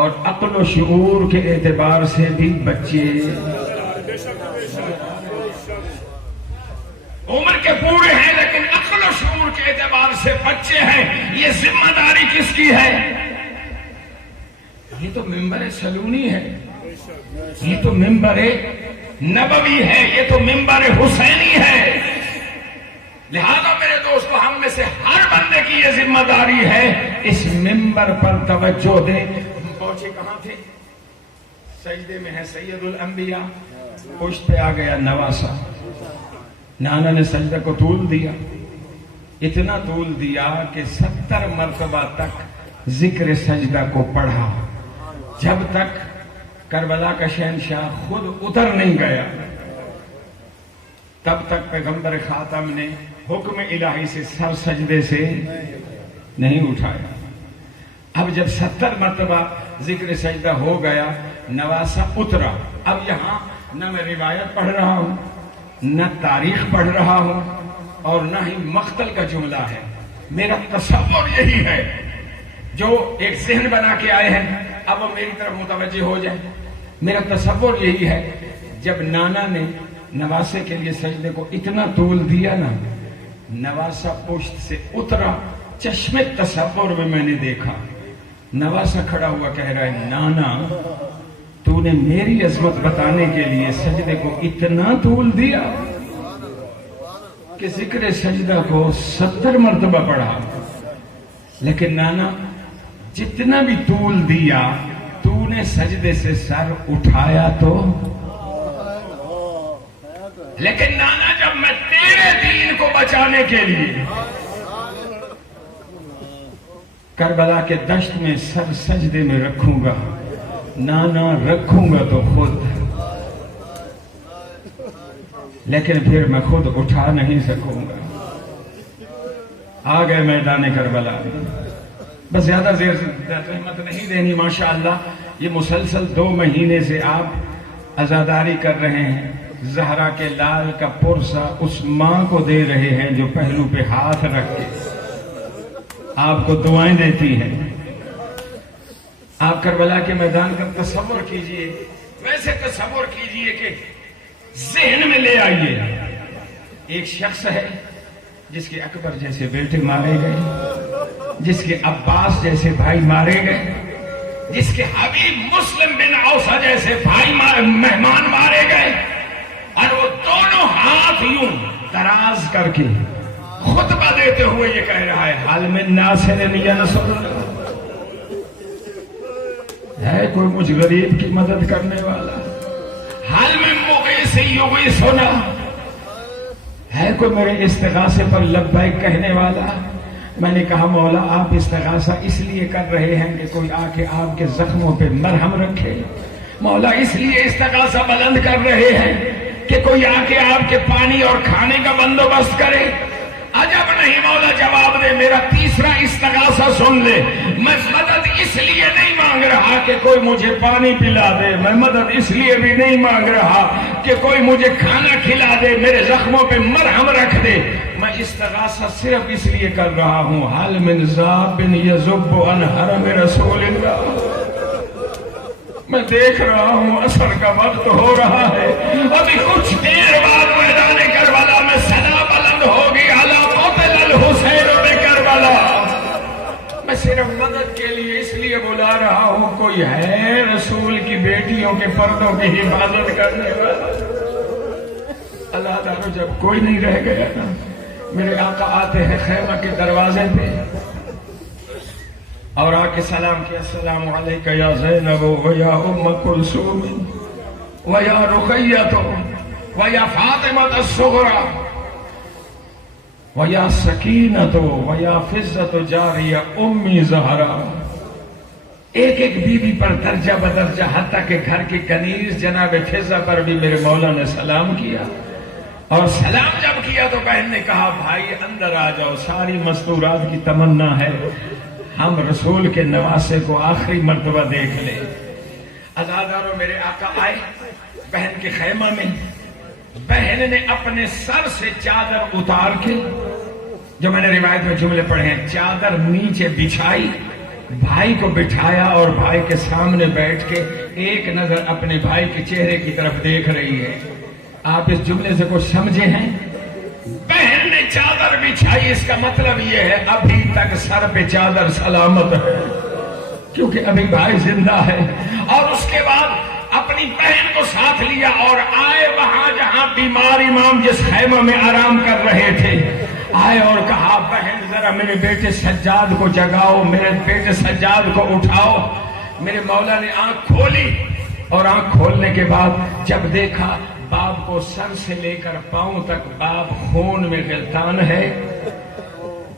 اور عقل و شعور کے اعتبار سے بھی بچے، عمر کے پورے ہیں لیکن عقل و شعور کے اعتبار سے بچے ہیں۔ یہ ذمہ داری کس کی ہے؟ یہ تو ممبر سلونی ہے، یہ تو ممبر نبوی ہے، یہ تو ممبر حسینی ہے۔ لہذا میرے دوستو، ہم میں سے ہر بندے کی یہ ذمہ داری ہے اس ممبر پر توجہ دے۔ پہنچے کہاں تھے؟ سجدے میں ہے سید الانبیاء، پشت پہ آ گیا نواسا، نانا نے سجدہ کو طول دیا، اتنا طول دیا کہ 70 مرتبہ تک ذکر سجدہ کو پڑھا، جب تک کربلا کا شہنشاہ خود اتر نہیں گیا، تب تک پیغمبر خاتم نے حکم الہی سے سر سجدے سے نہیں اٹھایا۔ اب جب 70 مرتبہ ذکر سجدہ ہو گیا، نواسا اترا۔ اب یہاں نہ میں روایت پڑھ رہا ہوں، نہ تاریخ پڑھ رہا ہوں، اور نہ ہی مقتل کا جملہ ہے، میرا تصور یہی ہے، جو ایک ذہن بنا کے آئے ہیں اب وہ میری طرف متوجہ ہو جائے۔ میرا تصور یہی ہے، جب نانا نے نواسے کے لیے سجدے کو اتنا طول دیا نا، نواسا پشت سے اترا، چشم تصور میں نے دیکھا، نواسا کھڑا ہوا کہہ رہا ہے، نانا تو نے میری عظمت بتانے کے لیے سجدے کو اتنا طول دیا کہ ذکر سجدہ کو 70 مرتبہ پڑھا، لیکن نانا جتنا بھی طول دیا تو نے سجدے سے سر اٹھایا تو، لیکن نانا جب میں تیرے دین کو بچانے کے لیے کربلا کے دشت میں سر سجدے میں رکھوں گا، نانا رکھوں گا تو خود، لیکن پھر میں خود اٹھا نہیں سکوں گا۔ آ گئے میدان کربلا، بس زیادہ زیر احمد نہیں دینی، ماشاءاللہ یہ مسلسل 2 مہینے سے آپ عزاداری کر رہے ہیں، زہرا کے لال کا پرسا اس ماں کو دے رہے ہیں جو پہلو پہ ہاتھ رکھ کے آپ کو دعائیں دیتی ہیں۔ آپ کربلا کے میدان کا تصور کیجئے، ویسے تصور کیجئے کہ ذہن میں لے آئیے، ایک شخص ہے جس کے اکبر جیسے بیٹے مارے گئے، جس کے عباس جیسے بھائی مارے گئے، جس کے حبیب مسلم بن اوسا جیسے بھائی مہمان مارے گئے، اور وہ دونوں ہاتھ یوں دراز کر کے خطبہ دیتے ہوئے یہ کہہ رہا ہے، حال میں ناصر ینصر، ہے کوئی مجھ غریب کی مدد کرنے والا، حال میں مغیث یغیثنا، ہے کوئی میرے استغاثے پر لبیک کہنے والا۔ میں نے کہا مولا آپ استغاثہ اس لیے کر رہے ہیں کہ کوئی آ کے آپ کے زخموں پہ مرہم رکھے، مولا اس لیے استغاثہ بلند کر رہے ہیں کہ کوئی آ کے آپ کے پانی اور کھانے کا بندوبست کرے۔ عجب نہیں مولا، جواب دے، میرا تیسرا استغاثہ سن لے، میں مدد اس لیے نہیں مانگ رہا کہ کوئی مجھے پانی پلا دے، میں مدد اس لیے بھی نہیں مانگ رہا کہ کوئی مجھے کھانا کھلا دے، میرے زخموں پہ مرہم رکھ دے، میں استغاثہ صرف اس لیے کر رہا ہوں، حال من ذاب یذب عن حرم رسول اللہ، میں دیکھ رہا ہوں عصر کا وقت ہو رہا ہے، ابھی کچھ دیر بعد میدان کربلا میں صدا بلند ہوگی، الا قتل الحسین بکربلا۔ میں صرف مدد کے لیے اس لیے بلا رہا ہوں، کوئی ہے رسول کی بیٹیوں کے پردوں کی حفاظت کرنے والا؟ اللہ تعالیٰ جب کوئی نہیں رہ گیا نا، میرے آقا آتے ہیں خیمہ کے دروازے پہ اور آ کے سلام کیا، السلام علیکہ یا زینب و یا ام کلثوم و یا رقیہ و یا فاطمہ الصغریٰ و یا سکینۃ و یا فضۃ جاریہ امی زہرا۔ ایک ایک بی بی پر درجہ بدرجہ، حتیٰ کہ گھر کی کنیز جناب فضہ پر بھی میرے مولا نے سلام کیا، اور سلام جب کیا تو بہن نے کہا بھائی اندر آ جاؤ، ساری مستورات کی تمنا ہے ہم رسول کے نواسے کو آخری مرتبہ دیکھ لیں۔ عزادارو میرے آقا آئے بہن کے خیمہ میں، بہن نے اپنے سر سے چادر اتار کے، جو میں نے روایت میں جملے پڑھے ہیں، چادر نیچے بچھائی، بھائی کو بٹھایا اور بھائی کے سامنے بیٹھ کے ایک نظر اپنے بھائی کے چہرے کی طرف دیکھ رہی ہے۔ آپ اس جملے سے کچھ سمجھے ہیں؟ بہن نے چادر بچھائی، اس کا مطلب یہ ہے ابھی تک سر پہ چادر سلامت ہے، کیونکہ ابھی بھائی زندہ ہے۔ اور اس کے بعد اپنی بہن کو ساتھ لیا اور آئے وہاں جہاں بیمار امام جس خیمہ میں آرام کر رہے تھے، آئے اور کہا بہن ذرا میرے بیٹے سجاد کو جگاؤ، میرے بیٹے سجاد کو اٹھاؤ۔ میرے مولا نے آنکھ کھولی، اور آنکھ کھولنے کے بعد جب دیکھا باپ کو سر سے لے کر پاؤں تک باپ خون میں غلطان ہے،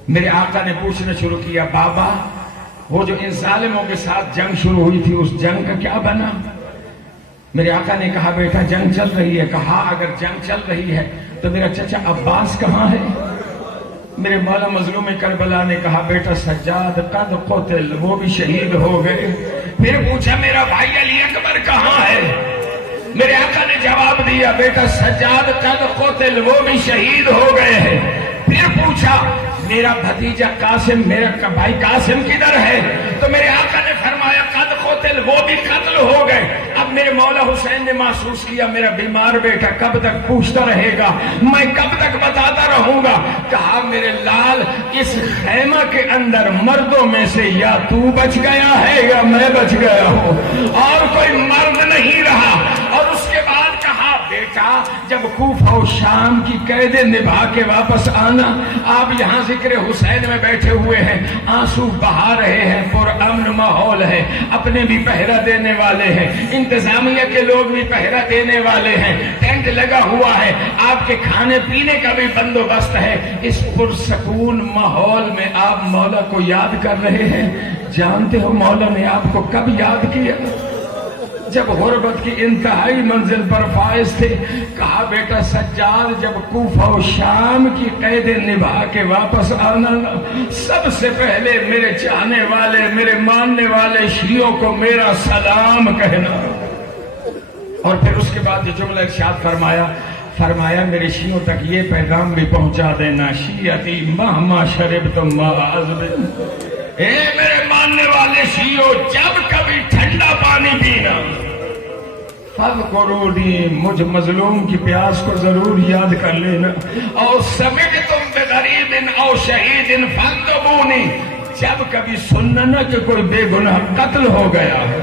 میرے آقا نے پوچھنا شروع کیا بابا وہ جو ان ظالموں کے ساتھ جنگ شروع ہوئی تھی اس جنگ کا کیا بنا؟ میرے آقا نے کہا بیٹا جنگ چل رہی ہے۔ کہا اگر جنگ چل رہی ہے تو میرا چچا عباس کہاں ہے؟ میرے مولا مظلوم کربلا نے کہا بیٹا سجاد قد قتل، وہ بھی شہید ہو گئے۔ پھر پوچھا میرا بھائی علی اکبر کہاں ہے؟ میرے آقا نے جواب دیا بیٹا سجاد قد قتل، وہ بھی شہید ہو گئے ہیں۔ پھر پوچھا میرا بھتیجا قاسم، میرا بھائی قاسم کدھر ہے؟ تو میرے آقا نے فرمایا قد قتل، وہ بھی قتل ہو گئے۔ اب میرے مولا حسین نے محسوس کیا میرا بیمار بیٹا کب تک پوچھتا رہے گا، میں کب تک بتاتا رہوں گا؟ کہا میرے لال اس خیمہ کے اندر مردوں میں سے یا تو بچ گیا ہے یا میں بچ گیا ہوں، اور کوئی مرد نہیں رہا۔ اور اس کے بعد کہا بیٹا جب کوفہ و شام کی قیدیں نبھا کے واپس آنا، آپ یہاں ذکر حسین میں بیٹھے ہوئے ہیں، آنسو بہا رہے ہیں، پرامن ماحول ہے، اپنے بھی پہرا دینے والے ہیں، انتظامیہ کے لوگ بھی پہرا دینے والے ہیں، ٹینٹ لگا ہوا ہے، آپ کے کھانے پینے کا بھی بندوبست ہے۔ اس پرسکون ماحول میں آپ مولا کو یاد کر رہے ہیں۔ جانتے ہو مولا نے آپ کو کب یاد کیا؟ جب غربت کی انتہائی منزل پر فائز تھے۔ کہا بیٹا سجاد جب کوفہ و شام کی قیدیں نبھا کے واپس آنا، سب سے پہلے میرے چاہنے والے میرے ماننے والے شیعوں کو میرا سلام کہنا۔ اور پھر اس کے بعد جو جملہ ارشاد فرمایا میرے شیعوں تک یہ پیغام بھی پہنچا دینا، شیعتی مہما شربتم ما عذب، اے میرے ماننے والے شیعوں جب کبھی ٹھنڈا پانی پینا فَاذْكُرُونِي، مجھ مظلوم کی پیاس کو ضرور یاد کر لینا، اور سمعتم بغریب او شہید فاکتبونی، جب کبھی سننا نہ کہ کوئی بے گناہ قتل ہو گیا ہے،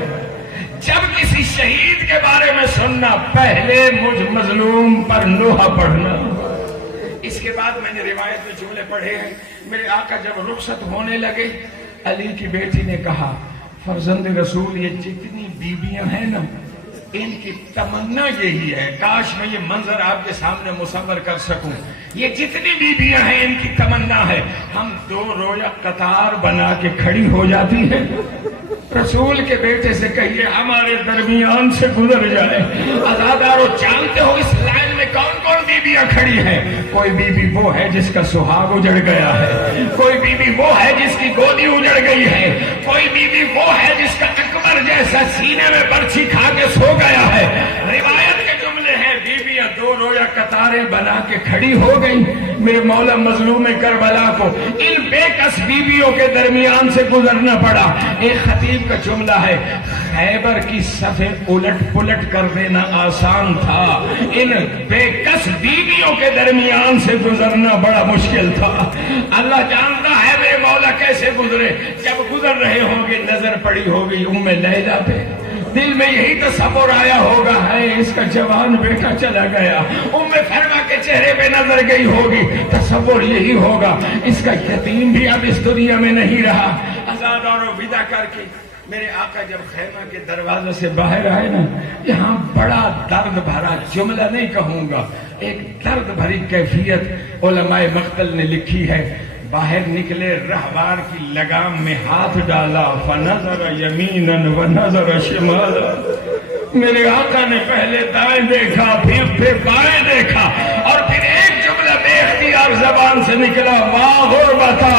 جب کسی شہید کے بارے میں سننا پہلے مجھ مظلوم پر نوحہ پڑھنا۔ اس کے بعد میں نے روایت میں جملے پڑھے ہیں، میرے آقا جب رخصت ہونے لگے علی کی بیٹی نے کہا فرزند رسول یہ جتنی بیویاں ہیں نا ان کی تمنا یہی ہے، کاش میں یہ منظر آپ کے سامنے مصور کر سکوں، یہ جتنی بیویاں ہیں ان کی تمنا ہے ہم دو رویا قطار بنا کے کھڑی ہو جاتی ہیں، رسول کے بیٹے سے کہیے ہمارے درمیان سے گزر جائے۔ عزادارو جانتے ہو اس لائن میں کون کون بیویاں کھڑی ہیں؟ کوئی بیوی وہ ہے جس کا سہاگ اجڑ گیا ہے، کوئی بیوی وہ ہے جس کی گودی اجڑ گئی ہے، کوئی بیوی وہ ہے جس کا اکبر جیسا سینے میں برچھی کھا کے سو گیا ہے۔ روایت کے جملے ہیں بیویاں دو رویا قطار کنارے بنا کے کھڑی ہو گئی. میرے مولا مظلوم کربلا کو ان بے کس بیویوں کے درمیان سے گزرنا پڑا. ایک خطیب کا جملہ ہے خیبر کی صفیں الٹ پلٹ کر دینا آسان تھا, ان بے کس بیویوں کے درمیان سے گزرنا بڑا مشکل تھا. اللہ جانتا ہے میرے مولا کیسے گزرے. جب گزر رہے ہوں گے نظر پڑی ہوگی ام لیلا پہ, دل میں یہی تصور آیا ہوگا ہے اس کا جوان بیٹا چلا گیا. ام فرما کے چہرے پہ نظر گئی ہوگی, تصور یہی ہوگا اس کا یتیم بھی اب اس دنیا میں نہیں رہا. آزاد اور ودا کر کے میرے آقا جب خیمہ کے دروازے سے باہر آئے نا, یہاں بڑا درد بھرا جملہ نہیں کہوں گا, ایک درد بھری کیفیت علماء مقتل نے لکھی ہے. باہر نکلے رہوار کی لگام میں ہاتھ ڈالا, فنظر یمینا ونظر شمالا. میرے آقا نے پہلے دائیں دیکھا پھر بائیں دیکھا اور پھر ایک جملہ بے اختیار زبان سے نکلا, واہ غربتا,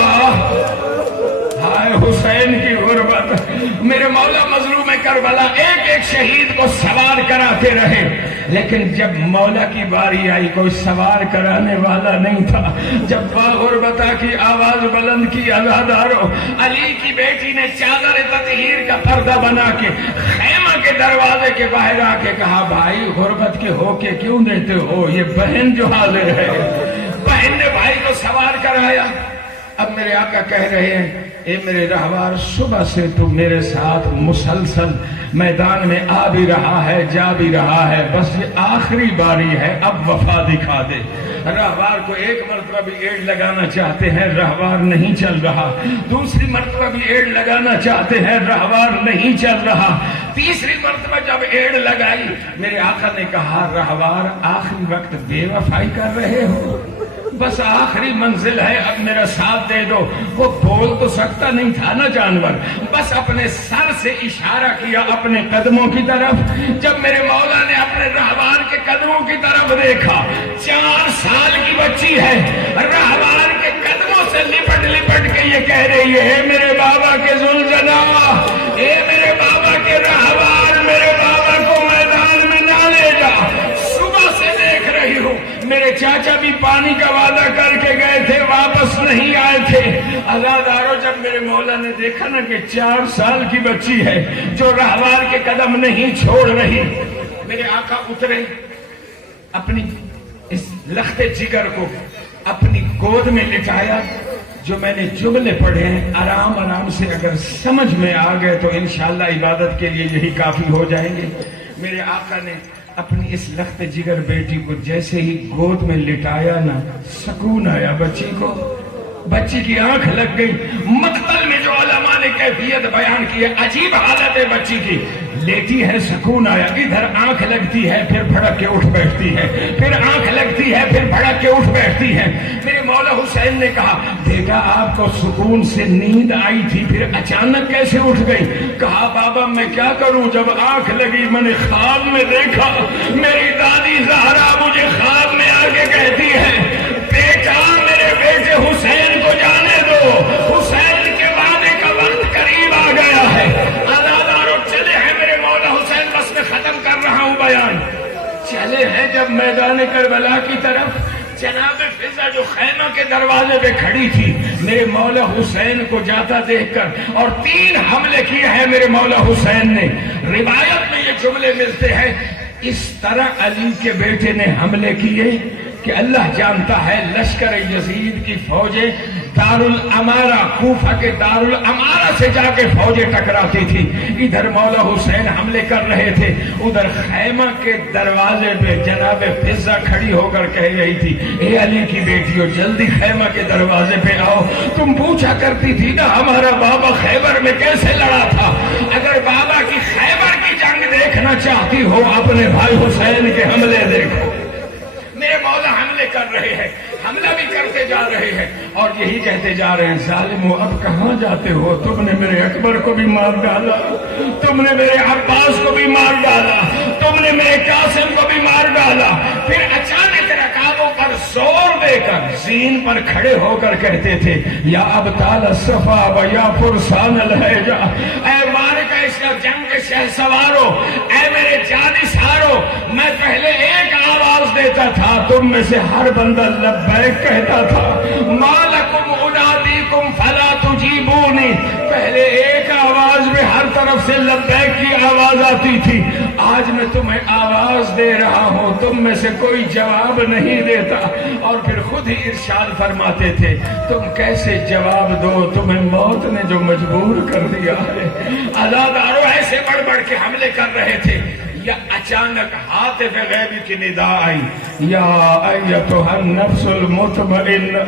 ہائے حسین کی غربت. میرے مولا مظلوم کربلا ایک ایک شہید کو سوار کراتے رہے, لیکن جب مولا کی باری آئی کوئی سوار کرانے والا نہیں تھا. جب واہ غربتا کی آواز بلند کی, عزادارو علی کی بیٹی نے چادر تطہیر کا پردہ بنا کے خیمہ کے دروازے کے باہر آ کے کہا, بھائی غربت کے ہو کے کیوں دیتے ہو, یہ بہن جو حاضر ہے. بہن نے بھائی کو سوار کرایا. اب میرے آقا کہہ رہے ہیں, اے میرے رہوار صبح سے تو میرے ساتھ مسلسل میدان میں آ بھی رہا ہے جا بھی رہا ہے, بس یہ آخری باری ہے, اب وفا دکھا دے. رہوار کو ایک مرتبہ بھی ایڑ لگانا چاہتے ہیں, رہوار نہیں چل رہا. دوسری مرتبہ بھی ایڑ لگانا چاہتے ہیں, رہوار نہیں چل رہا. تیسری مرتبہ جب ایڑ لگائی میرے آقا نے کہا, رہوار آخری وقت بے وفائی کر رہے ہو, بس آخری منزل ہے, اب میرا ساتھ دے دو. وہ بول تو سکتا نہیں تھا نا جانور, بس اپنے سر سے اشارہ کیا اپنے قدموں کی طرف. جب میرے مولا نے اپنے رہوار کے قدموں کی طرف دیکھا, 4 سال کی بچی ہے, رہوار کے قدموں سے لپٹ لپٹ کے یہ کہہ رہی ہے, میرے بابا کے ذوالجنا, اے میرے بابا کے رہوار, میرے بابا کو میدان میں نہ لے جا. صبح سے دیکھ رہی ہوں میرے چاچا بھی پانی کا وعدہ کر کے گئے تھے, واپس نہیں آئے تھے. عزادارو جب میرے مولا نے دیکھا نا کہ 4 سال کی بچی ہے جو رہوار کے قدم نہیں چھوڑ رہی, میرے آقا اترے, اپنی اس لخت جگر کو اپنی گود میں لٹایا. جو میں نے جملے پڑھے ہیں آرام آرام سے اگر سمجھ میں آ گئے تو انشاءاللہ عبادت کے لیے یہی کافی ہو جائیں گے. میرے آقا نے اپنی اس لخت جگر بیٹی کو جیسے ہی گود میں لٹایا نا, سکون آیا بچی کو. بچی کی آنکھ لگ گئی. مقتل میں جو علماء نے کیفیت بیان کی ہے, عجیب حالت ہے بچی کی, لیٹی ہے سکون آیا, ادھر آنکھ لگتی ہے پھر بھڑک کے اٹھ بیٹھتی ہے, پھر آنکھ لگتی ہے پھر بھڑک کے اٹھ بیٹھتی ہے. میرے مولا حسین نے کہا, بیٹا آپ کو سکون سے نیند آئی تھی پھر اچانک کیسے اٹھ گئی؟ کہا, بابا میں کیا کروں, جب آنکھ لگی میں نے خواب میں دیکھا, میری دادی زہرا مجھے خواب میں آ کے کہتی ہے, بیٹا میرے بیٹے حسین کو جانے دو, حسین کے وعدے کا وقت قریب آ گیا ہے. عزادارو چلے ہیں میرے مولا حسین, بس میں ختم کر رہا ہوں بیان. چلے ہیں جب میدان کربلا کی طرف, جناب فضا جو خیمہ کے دروازے پہ کھڑی تھی, میرے مولا حسین کو جاتا دیکھ کر, اور 3 حملے کیے ہیں میرے مولا حسین نے. روایت میں یہ جملے ملتے ہیں, اس طرح علی کے بیٹے نے حملے کیے کہ اللہ جانتا ہے لشکر یزید کی فوجیں دارالامارہ, کوفہ کے دارالامارہ سے جا کے فوجیں ٹکراتی تھی. ادھر مولا حسین حملے کر رہے تھے, ادھر خیمہ کے دروازے پہ جناب فضا کھڑی ہو کر کہہ رہی تھی, اے علی کی بیٹیوں جلدی خیمہ کے دروازے پہ آؤ. تم پوچھا کرتی تھی نا ہمارا بابا خیبر میں کیسے لڑا تھا, اگر بابا کی خیبر کی جنگ دیکھنا چاہتی ہو اپنے بھائی حسین کے حملے دیکھو. میرے مولا حملے کر رہے ہیں, حملہ بھی کرتے جا رہے ہیں اور یہی کہتے جا رہے ہیں, ظالمو اب کہاں جاتے ہو, تم نے میرے اکبر کو بھی مار ڈالا, تم نے میرے عباس کو بھی مار ڈالا, تم نے میرے قاسم کو بھی مار ڈالا. پھر اچانک رکابوں پر زور دے کر زین پر کھڑے ہو کر کہتے تھے یا ابطال الصفا و یا فرسان الحجا، اے مارکہ اس جنگ کے شہ سوارو، اے میرے جانثارو، میں پہلے ایک آواز دیتا تھا، تم میں سے ہر بندہ لبیک کہتا تھا، ما لکم انادیکم فلا تجیبونی، پہلے ایک آواز میں ہر طرف سے لبیک کی آواز آتی تھی، آج میں تمہیں آواز دے رہا ہوں، تم میں سے کوئی جواب نہیں دیتا، اور پھر خود ہی ارشاد فرماتے تھے تم کیسے جواب دو، تمہیں موت نے جو مجبور کر دیا ہے۔ عزادارو ایسے بڑھ بڑھ کے حملے کر رہے تھے، یا اچانک ہاتف غیبی کی ندا آئی، یا ایتھا النفس المطمئنہ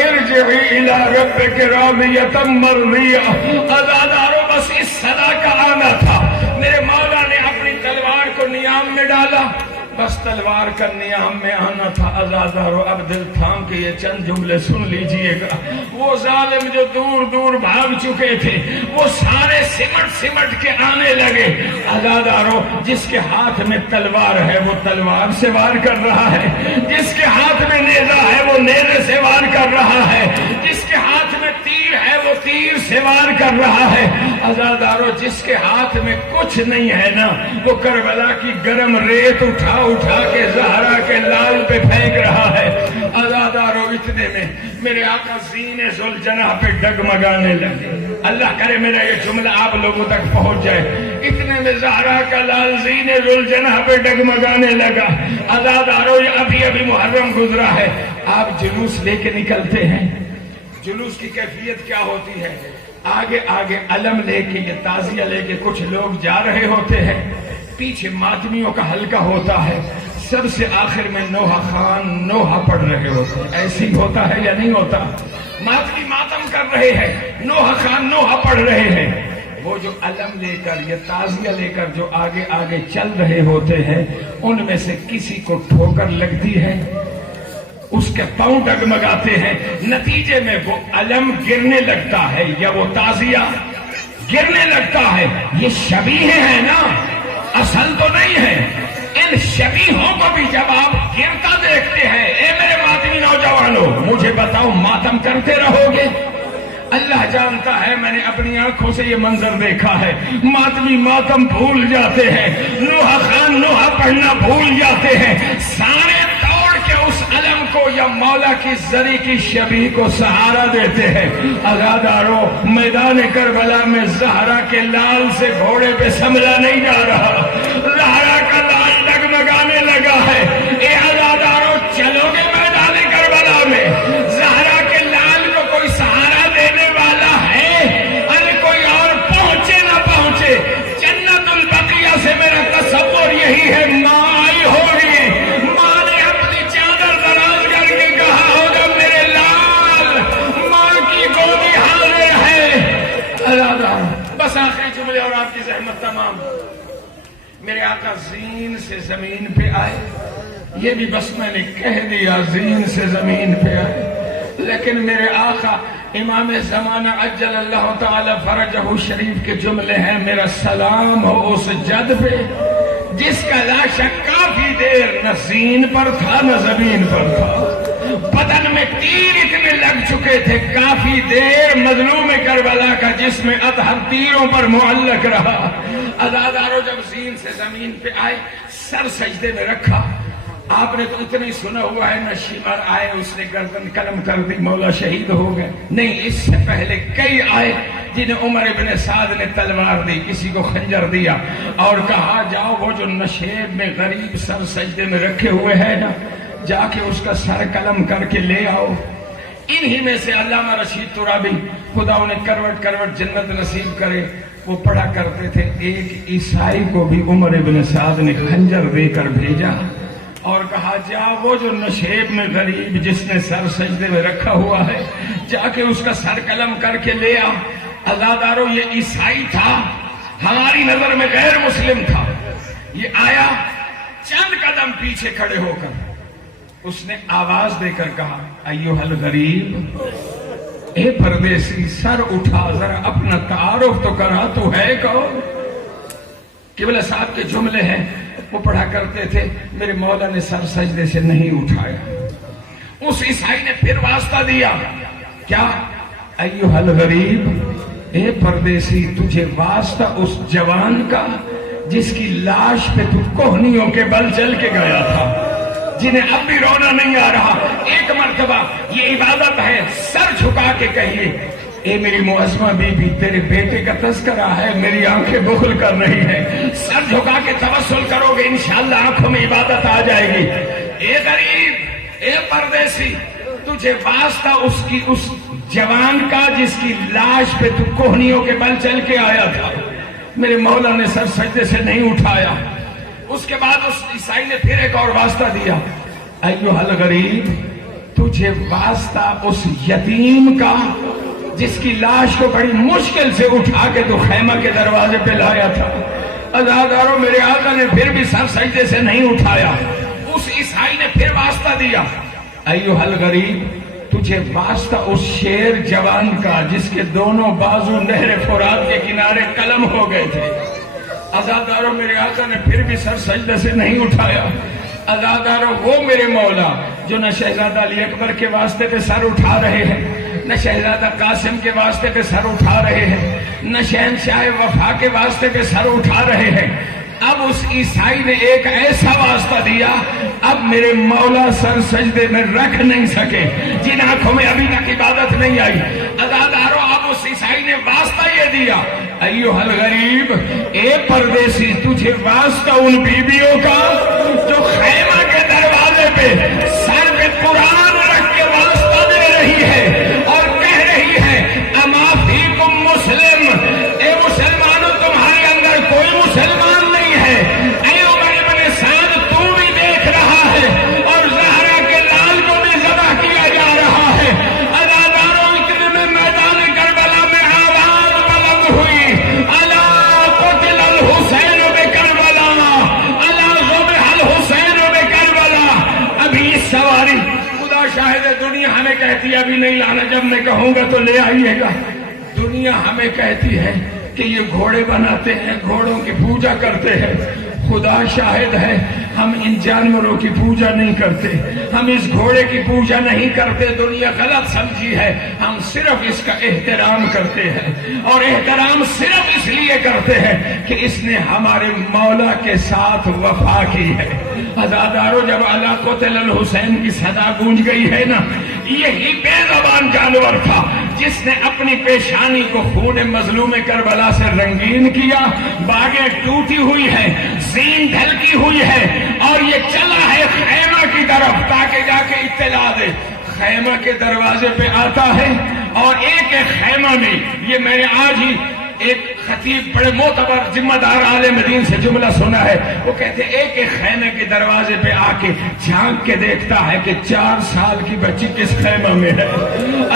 ارجعی الی ربک راضیۃ مرضیہ۔ عزادارو بس اس صدا کا آنا تھا، میرے مولا نے اپنی تلوار کو نیام میں ڈالا، بس تلوار کا نیام میں آنا تھا۔ عزادارو اب دل تھام کے یہ چند جملے سن لیجئے گا، وہ ظالم جو دور دور بھاگ چکے تھے وہ سارے سمٹ سمٹ کے آنے لگے۔ عزادارو جس کے ہاتھ میں تلوار ہے وہ تلوار سے وار کر رہا ہے، جس کے ہاتھ میں نیزہ ہے وہ نیزے سے وار کر رہا ہے، جس کے ہاتھ میں تیر ہے وہ تیر سے وار کر رہا ہے۔ عزادارو جس کے ہاتھ میں کچھ نہیں ہے نا، وہ کربلا کی گرم ریت اٹھا اٹھا کے زہرا کے لال پہ پھینک رہا ہے۔ عزادارو اتنے میں میرے آقا زین ذوالجناح پہ ڈگمگانے لگے، اللہ کرے میرا یہ جملہ آپ لوگوں تک پہنچ جائے، اتنے میں زہرا کا لال زین ذوالجناح پہ ڈگمگانے لگا۔ عزادارو یہ ابھی ابھی محرم گزرا ہے، آپ جلوس لے کے نکلتے ہیں، جلوس کی کیفیت کیا ہوتی ہے؟ آگے آگے علم لے کے یہ تعزیہ لے کے کچھ لوگ جا رہے ہوتے ہیں، پیچھے ماتمیوں کا حلقہ ہوتا ہے، سب سے آخر میں نوحہ خان نوحہ پڑھ رہے ہوتے ہیں۔ ایسی ہوتا ہے یا نہیں ہوتا؟ ماتمی ماتم کر رہے ہیں، نوحہ خان نوحہ پڑھ رہے ہیں، وہ جو علم لے کر یہ تعزیہ لے کر جو آگے آگے چل رہے ہوتے ہیں ان میں سے کسی کو ٹھوکر لگتی ہے، اس کے پاؤں ڈگمگاتے ہیں، نتیجے میں وہ علم گرنے لگتا ہے یا وہ تعزیہ گرنے لگتا ہے۔ یہ شبیہ ہے نا، اصل تو نہیں ہے۔ ان شبیہوں کو بھی جب آپ گرتا دیکھتے ہیں، اے میرے ماتمی نوجوانوں مجھے بتاؤ ماتم کرتے رہو گے؟ اللہ جانتا ہے، میں نے اپنی آنکھوں سے یہ منظر دیکھا ہے، ماتمی ماتم بھول جاتے ہیں، نوحہ خان نوحہ پڑھنا بھول جاتے ہیں، سارے توڑ کے اس علم کو یا مولا کی زری کی شبیہ کو سہارا دیتے ہیں۔ عزادارو میدان کربلا میں زہرا کے لال سے گھوڑے پہ سنبھلا نہیں جا رہا، زہرا کا لال ڈگمگانے لگا ہے۔ اے عزادارو چلو گے میدان کربلا میں؟ زہرا کے لال کو کوئی سہارا دینے والا ہے؟ ارے کوئی اور پہنچے نہ پہنچے، جنت البقیہ سے میرا تصور یہی ہے، ماں آئی ہوگی، ماں نے اپنی چادر دراز کر کے کہا ہوگا میرے لال، ماں کی گودی حاضر ہے۔ بس آخری جملے اور آپ کی زحمت تمام۔ میرے آقا زین سے زمین پہ آئے، یہ بھی بس میں نے کہہ دیا زین سے زمین پہ آئے، لیکن میرے آقا امام زمانہ عجل اللہ تعالی فرجہ شریف کے جملے ہیں، میرا سلام ہو اس جد پہ جس کا لا شک کافی دیر نہ زین پر تھا نہ زمین پر تھا، بدن میں تیر اتنے لگ چکے تھے، کافی دیر مظلوم کربلا کا جسم اطہر تیروں پر معلق رہا۔ عزادارو جب زین سے زمین پہ آئے، سر سجدے میں رکھا، آپ نے تو اتنی سنا ہوا ہے نہ شمر آئے اس نے گردن قلم کر دی مولا شہید ہو گئے، نہیں، اس سے پہلے کئی آئے جنہیں عمر ابن سعد نے تلوار دی، کسی کو خنجر دیا اور کہا جاؤ وہ جو نشیب میں غریب سر سجدے میں رکھے ہوئے ہے نا، جا کے اس کا سر قلم کر کے لے آؤ۔ انہی میں سے علامہ رشید ترابی خدا انہیں کروٹ کروٹ جنت نصیب کرے، وہ پڑھا کرتے تھے، ایک عیسائی کو بھی عمر ابن سعد نے خنجر دے کر بھیجا اور کہا جا وہ جو نشیب میں غریب جس نے سر سجدے میں رکھا ہوا ہے جا کے اس کا سر قلم کر کے لے آ۔ عزادارو یہ عیسائی تھا، ہماری نظر میں غیر مسلم تھا، یہ آیا چند قدم پیچھے کھڑے ہو کر اس نے آواز دے کر کہا ایوہ الغریب، اے پردیسی سر اٹھا ذرا اپنا تعارف تو کرا، تو ہے کون؟ قبلہ صاحب کے جملے ہیں، وہ پڑھا کرتے تھے، میرے مولا نے سر سجدے سے نہیں اٹھایا، اس عیسائی نے پھر واسطہ دیا کیا؟ ایوہل غریب، اے پردیسی، تجھے واسطہ اس جوان کا جس کی لاش پہ تو کوہنیوں کے بل چل کے گیا تھا، جنہیں اب بھی رونا نہیں آ رہا۔ ایک مرتبہ یہ عبادت ہے، سر جھکا کے کہیے اے میری معظمہ بی بی، تیرے بیٹے کا تذکرہ ہے، میری آنکھیں بخل کر رہی ہیں۔ سر جھکا کے توسل کرو گے، انشاءاللہ آنکھوں میں عبادت آ جائے گی۔ اے غریب، اے پردیسی، تجھے واسطہ اس جوان کا جس کی لاش پہ تو کوہنیوں کے بل چل کے آیا تھا۔ میرے مولا نے سر سجدے سے نہیں اٹھایا۔ اس کے بعد اس عیسائی نے پھر ایک اور واسطہ دیا، ایوہل غریب، تجھے واسطہ اس یتیم کا جس کی لاش کو بڑی مشکل سے اٹھا کے تو خیمہ کے دروازے پہ لایا تھا۔ عزاداروں، میرے آقا نے پھر بھی سر سجدے سے نہیں اٹھایا۔ اس عیسائی نے پھر واسطہ دیا، ایوہل غریب، تجھے واسطہ اس شیر جوان کا جس کے دونوں بازو نہر فرات کے کنارے قلم ہو گئے تھے۔ عزاداروں، میرے آقا نے پھر بھی سر سجدے سے نہیں اٹھایا۔ عزاداروں، وہ میرے مولا جو نہ شہزادہ علی اکبر کے واسطے پہ سر اٹھا رہے ہیں، نہ شہزادہ قاسم کے واسطے پہ سر اٹھا رہے ہیں، نہ شہنشاہ وفا کے واسطے پہ سر اٹھا رہے ہیں، اب اس عیسائی نے ایک ایسا واسطہ دیا، اب میرے مولا سر سجدے میں رکھ نہیں سکے، جن آنکھوں میں ابھی تک عبادت نہیں آئی۔ عزاداروں، اب اس عیسائی نے واسطہ یہ دیا، ایوہل غریب، اے پردیسی، تجھے واسطہ ان بیویوں کا جو خیمہ کے دروازے پہ سر پہ قرآن رکھ کے واسطہ دے رہی ہے اور کہہ رہی ہے اما فیکم مسلم، اے مسلمانوں تمہارے اندر کوئی مسلمان نہیں ہے۔ اے عمر ابن سعد، تو بھی دیکھ رہا ہے اور زہرا کے لال کو بھی ذبح کیا جا رہا ہے۔ عزاداروں، اتنے میں میدان کربلا میں آواز بلند ہوئی، الا قتل الحسین بکربلا، الا ذبح الحسین بکربلا۔ ابھی اس سواری، خدا شاہد ہے، دنیا ہمیں کہتی ہے ابھی نہیں لانا، جب میں کہوں گا تو لے آئیے گا۔ دنیا ہمیں کہتی ہے کہ یہ گھوڑے بناتے ہیں، گھوڑوں کی پوجا کرتے ہیں۔ خدا شاہد ہے، ہم ان جانوروں کی پوجا نہیں کرتے، ہم اس گھوڑے کی پوجا نہیں کرتے، دنیا غلط سمجھی ہے۔ ہم صرف اس کا احترام کرتے ہیں، اور احترام صرف اس لیے کرتے ہیں کہ اس نے ہمارے مولا کے ساتھ وفا کی ہے۔ عزاداروں، جب الا قتل الحسین کی صدا گونج گئی ہے نا، یہی بے زبان جانور تھا جس نے اپنی پیشانی کو خون مظلوم کربلا سے رنگین کیا، باگیں ٹوٹی ہوئی ہے، زین ڈھلکی ہوئی ہے، اور یہ چلا ہے خیمہ کی طرف تاکہ جا کے اطلاع دے۔ خیمہ کے دروازے پہ آتا ہے، اور ایک ایک خیمہ میں، یہ میں نے آج ہی ایک خطیب بڑے معتبر ذمہ دار عالم دین سے جملہ سنا ہے، وہ کہتے ایک ایک خیمے کے دروازے پہ آ کے جھانک کے دیکھتا ہے کہ 4 سال کی بچی کس خیمہ میں ہے۔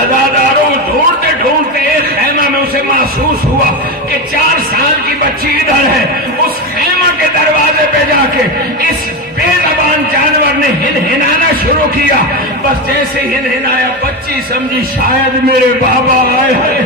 عزاداروں، ڈھونڈتے ڈھونڈتے ایک خیمہ میں اسے محسوس ہوا کہ 4 سال کی بچی ادھر ہے۔ اس خیمہ کے دروازے پہ جا کے اس بے زبان جانور نے ہنہنانا شروع کیا۔ بس جیسے ہنہنایا، بچی سمجھی شاید میرے بابا آئے ہیں۔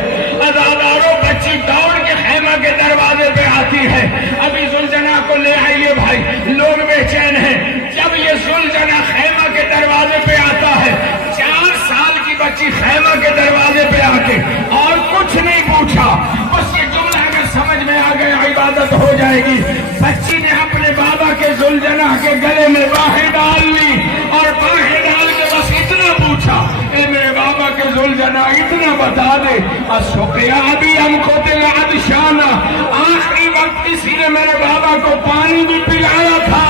عزاداروں، بچی دوڑ کے خیمہ کے دروازے پہ آتی ہے، ابھی ذوالجناح کو لے آئیے بھائی، لوگ بے چین ہیں۔ جب یہ ذوالجناح خیمہ کے دروازے پہ آتا ہے، 4 سال کی بچی خیمہ کے دروازے پہ آ کے اور کچھ نہیں پوچھا، بس یہ جملہ اگر سمجھ میں آ گیا عبادت ہو جائے گی۔ بچی نے اپنے بابا کے ذوالجناح کے گلے میں باہیں ڈال لی، اور باہیں ڈال کے بس اتنا پوچھا، اے میرے بابا کے ذوالجناح اتنا بتا دے، اسقیا ابھی ہم کو دل عطشانہ، آخری وقت کسی نے میرے بابا کو پانی بھی پلایا تھا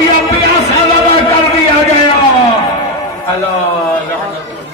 یا پیاسا لگا کر دیا گیا؟ اللہ لعنت اللہ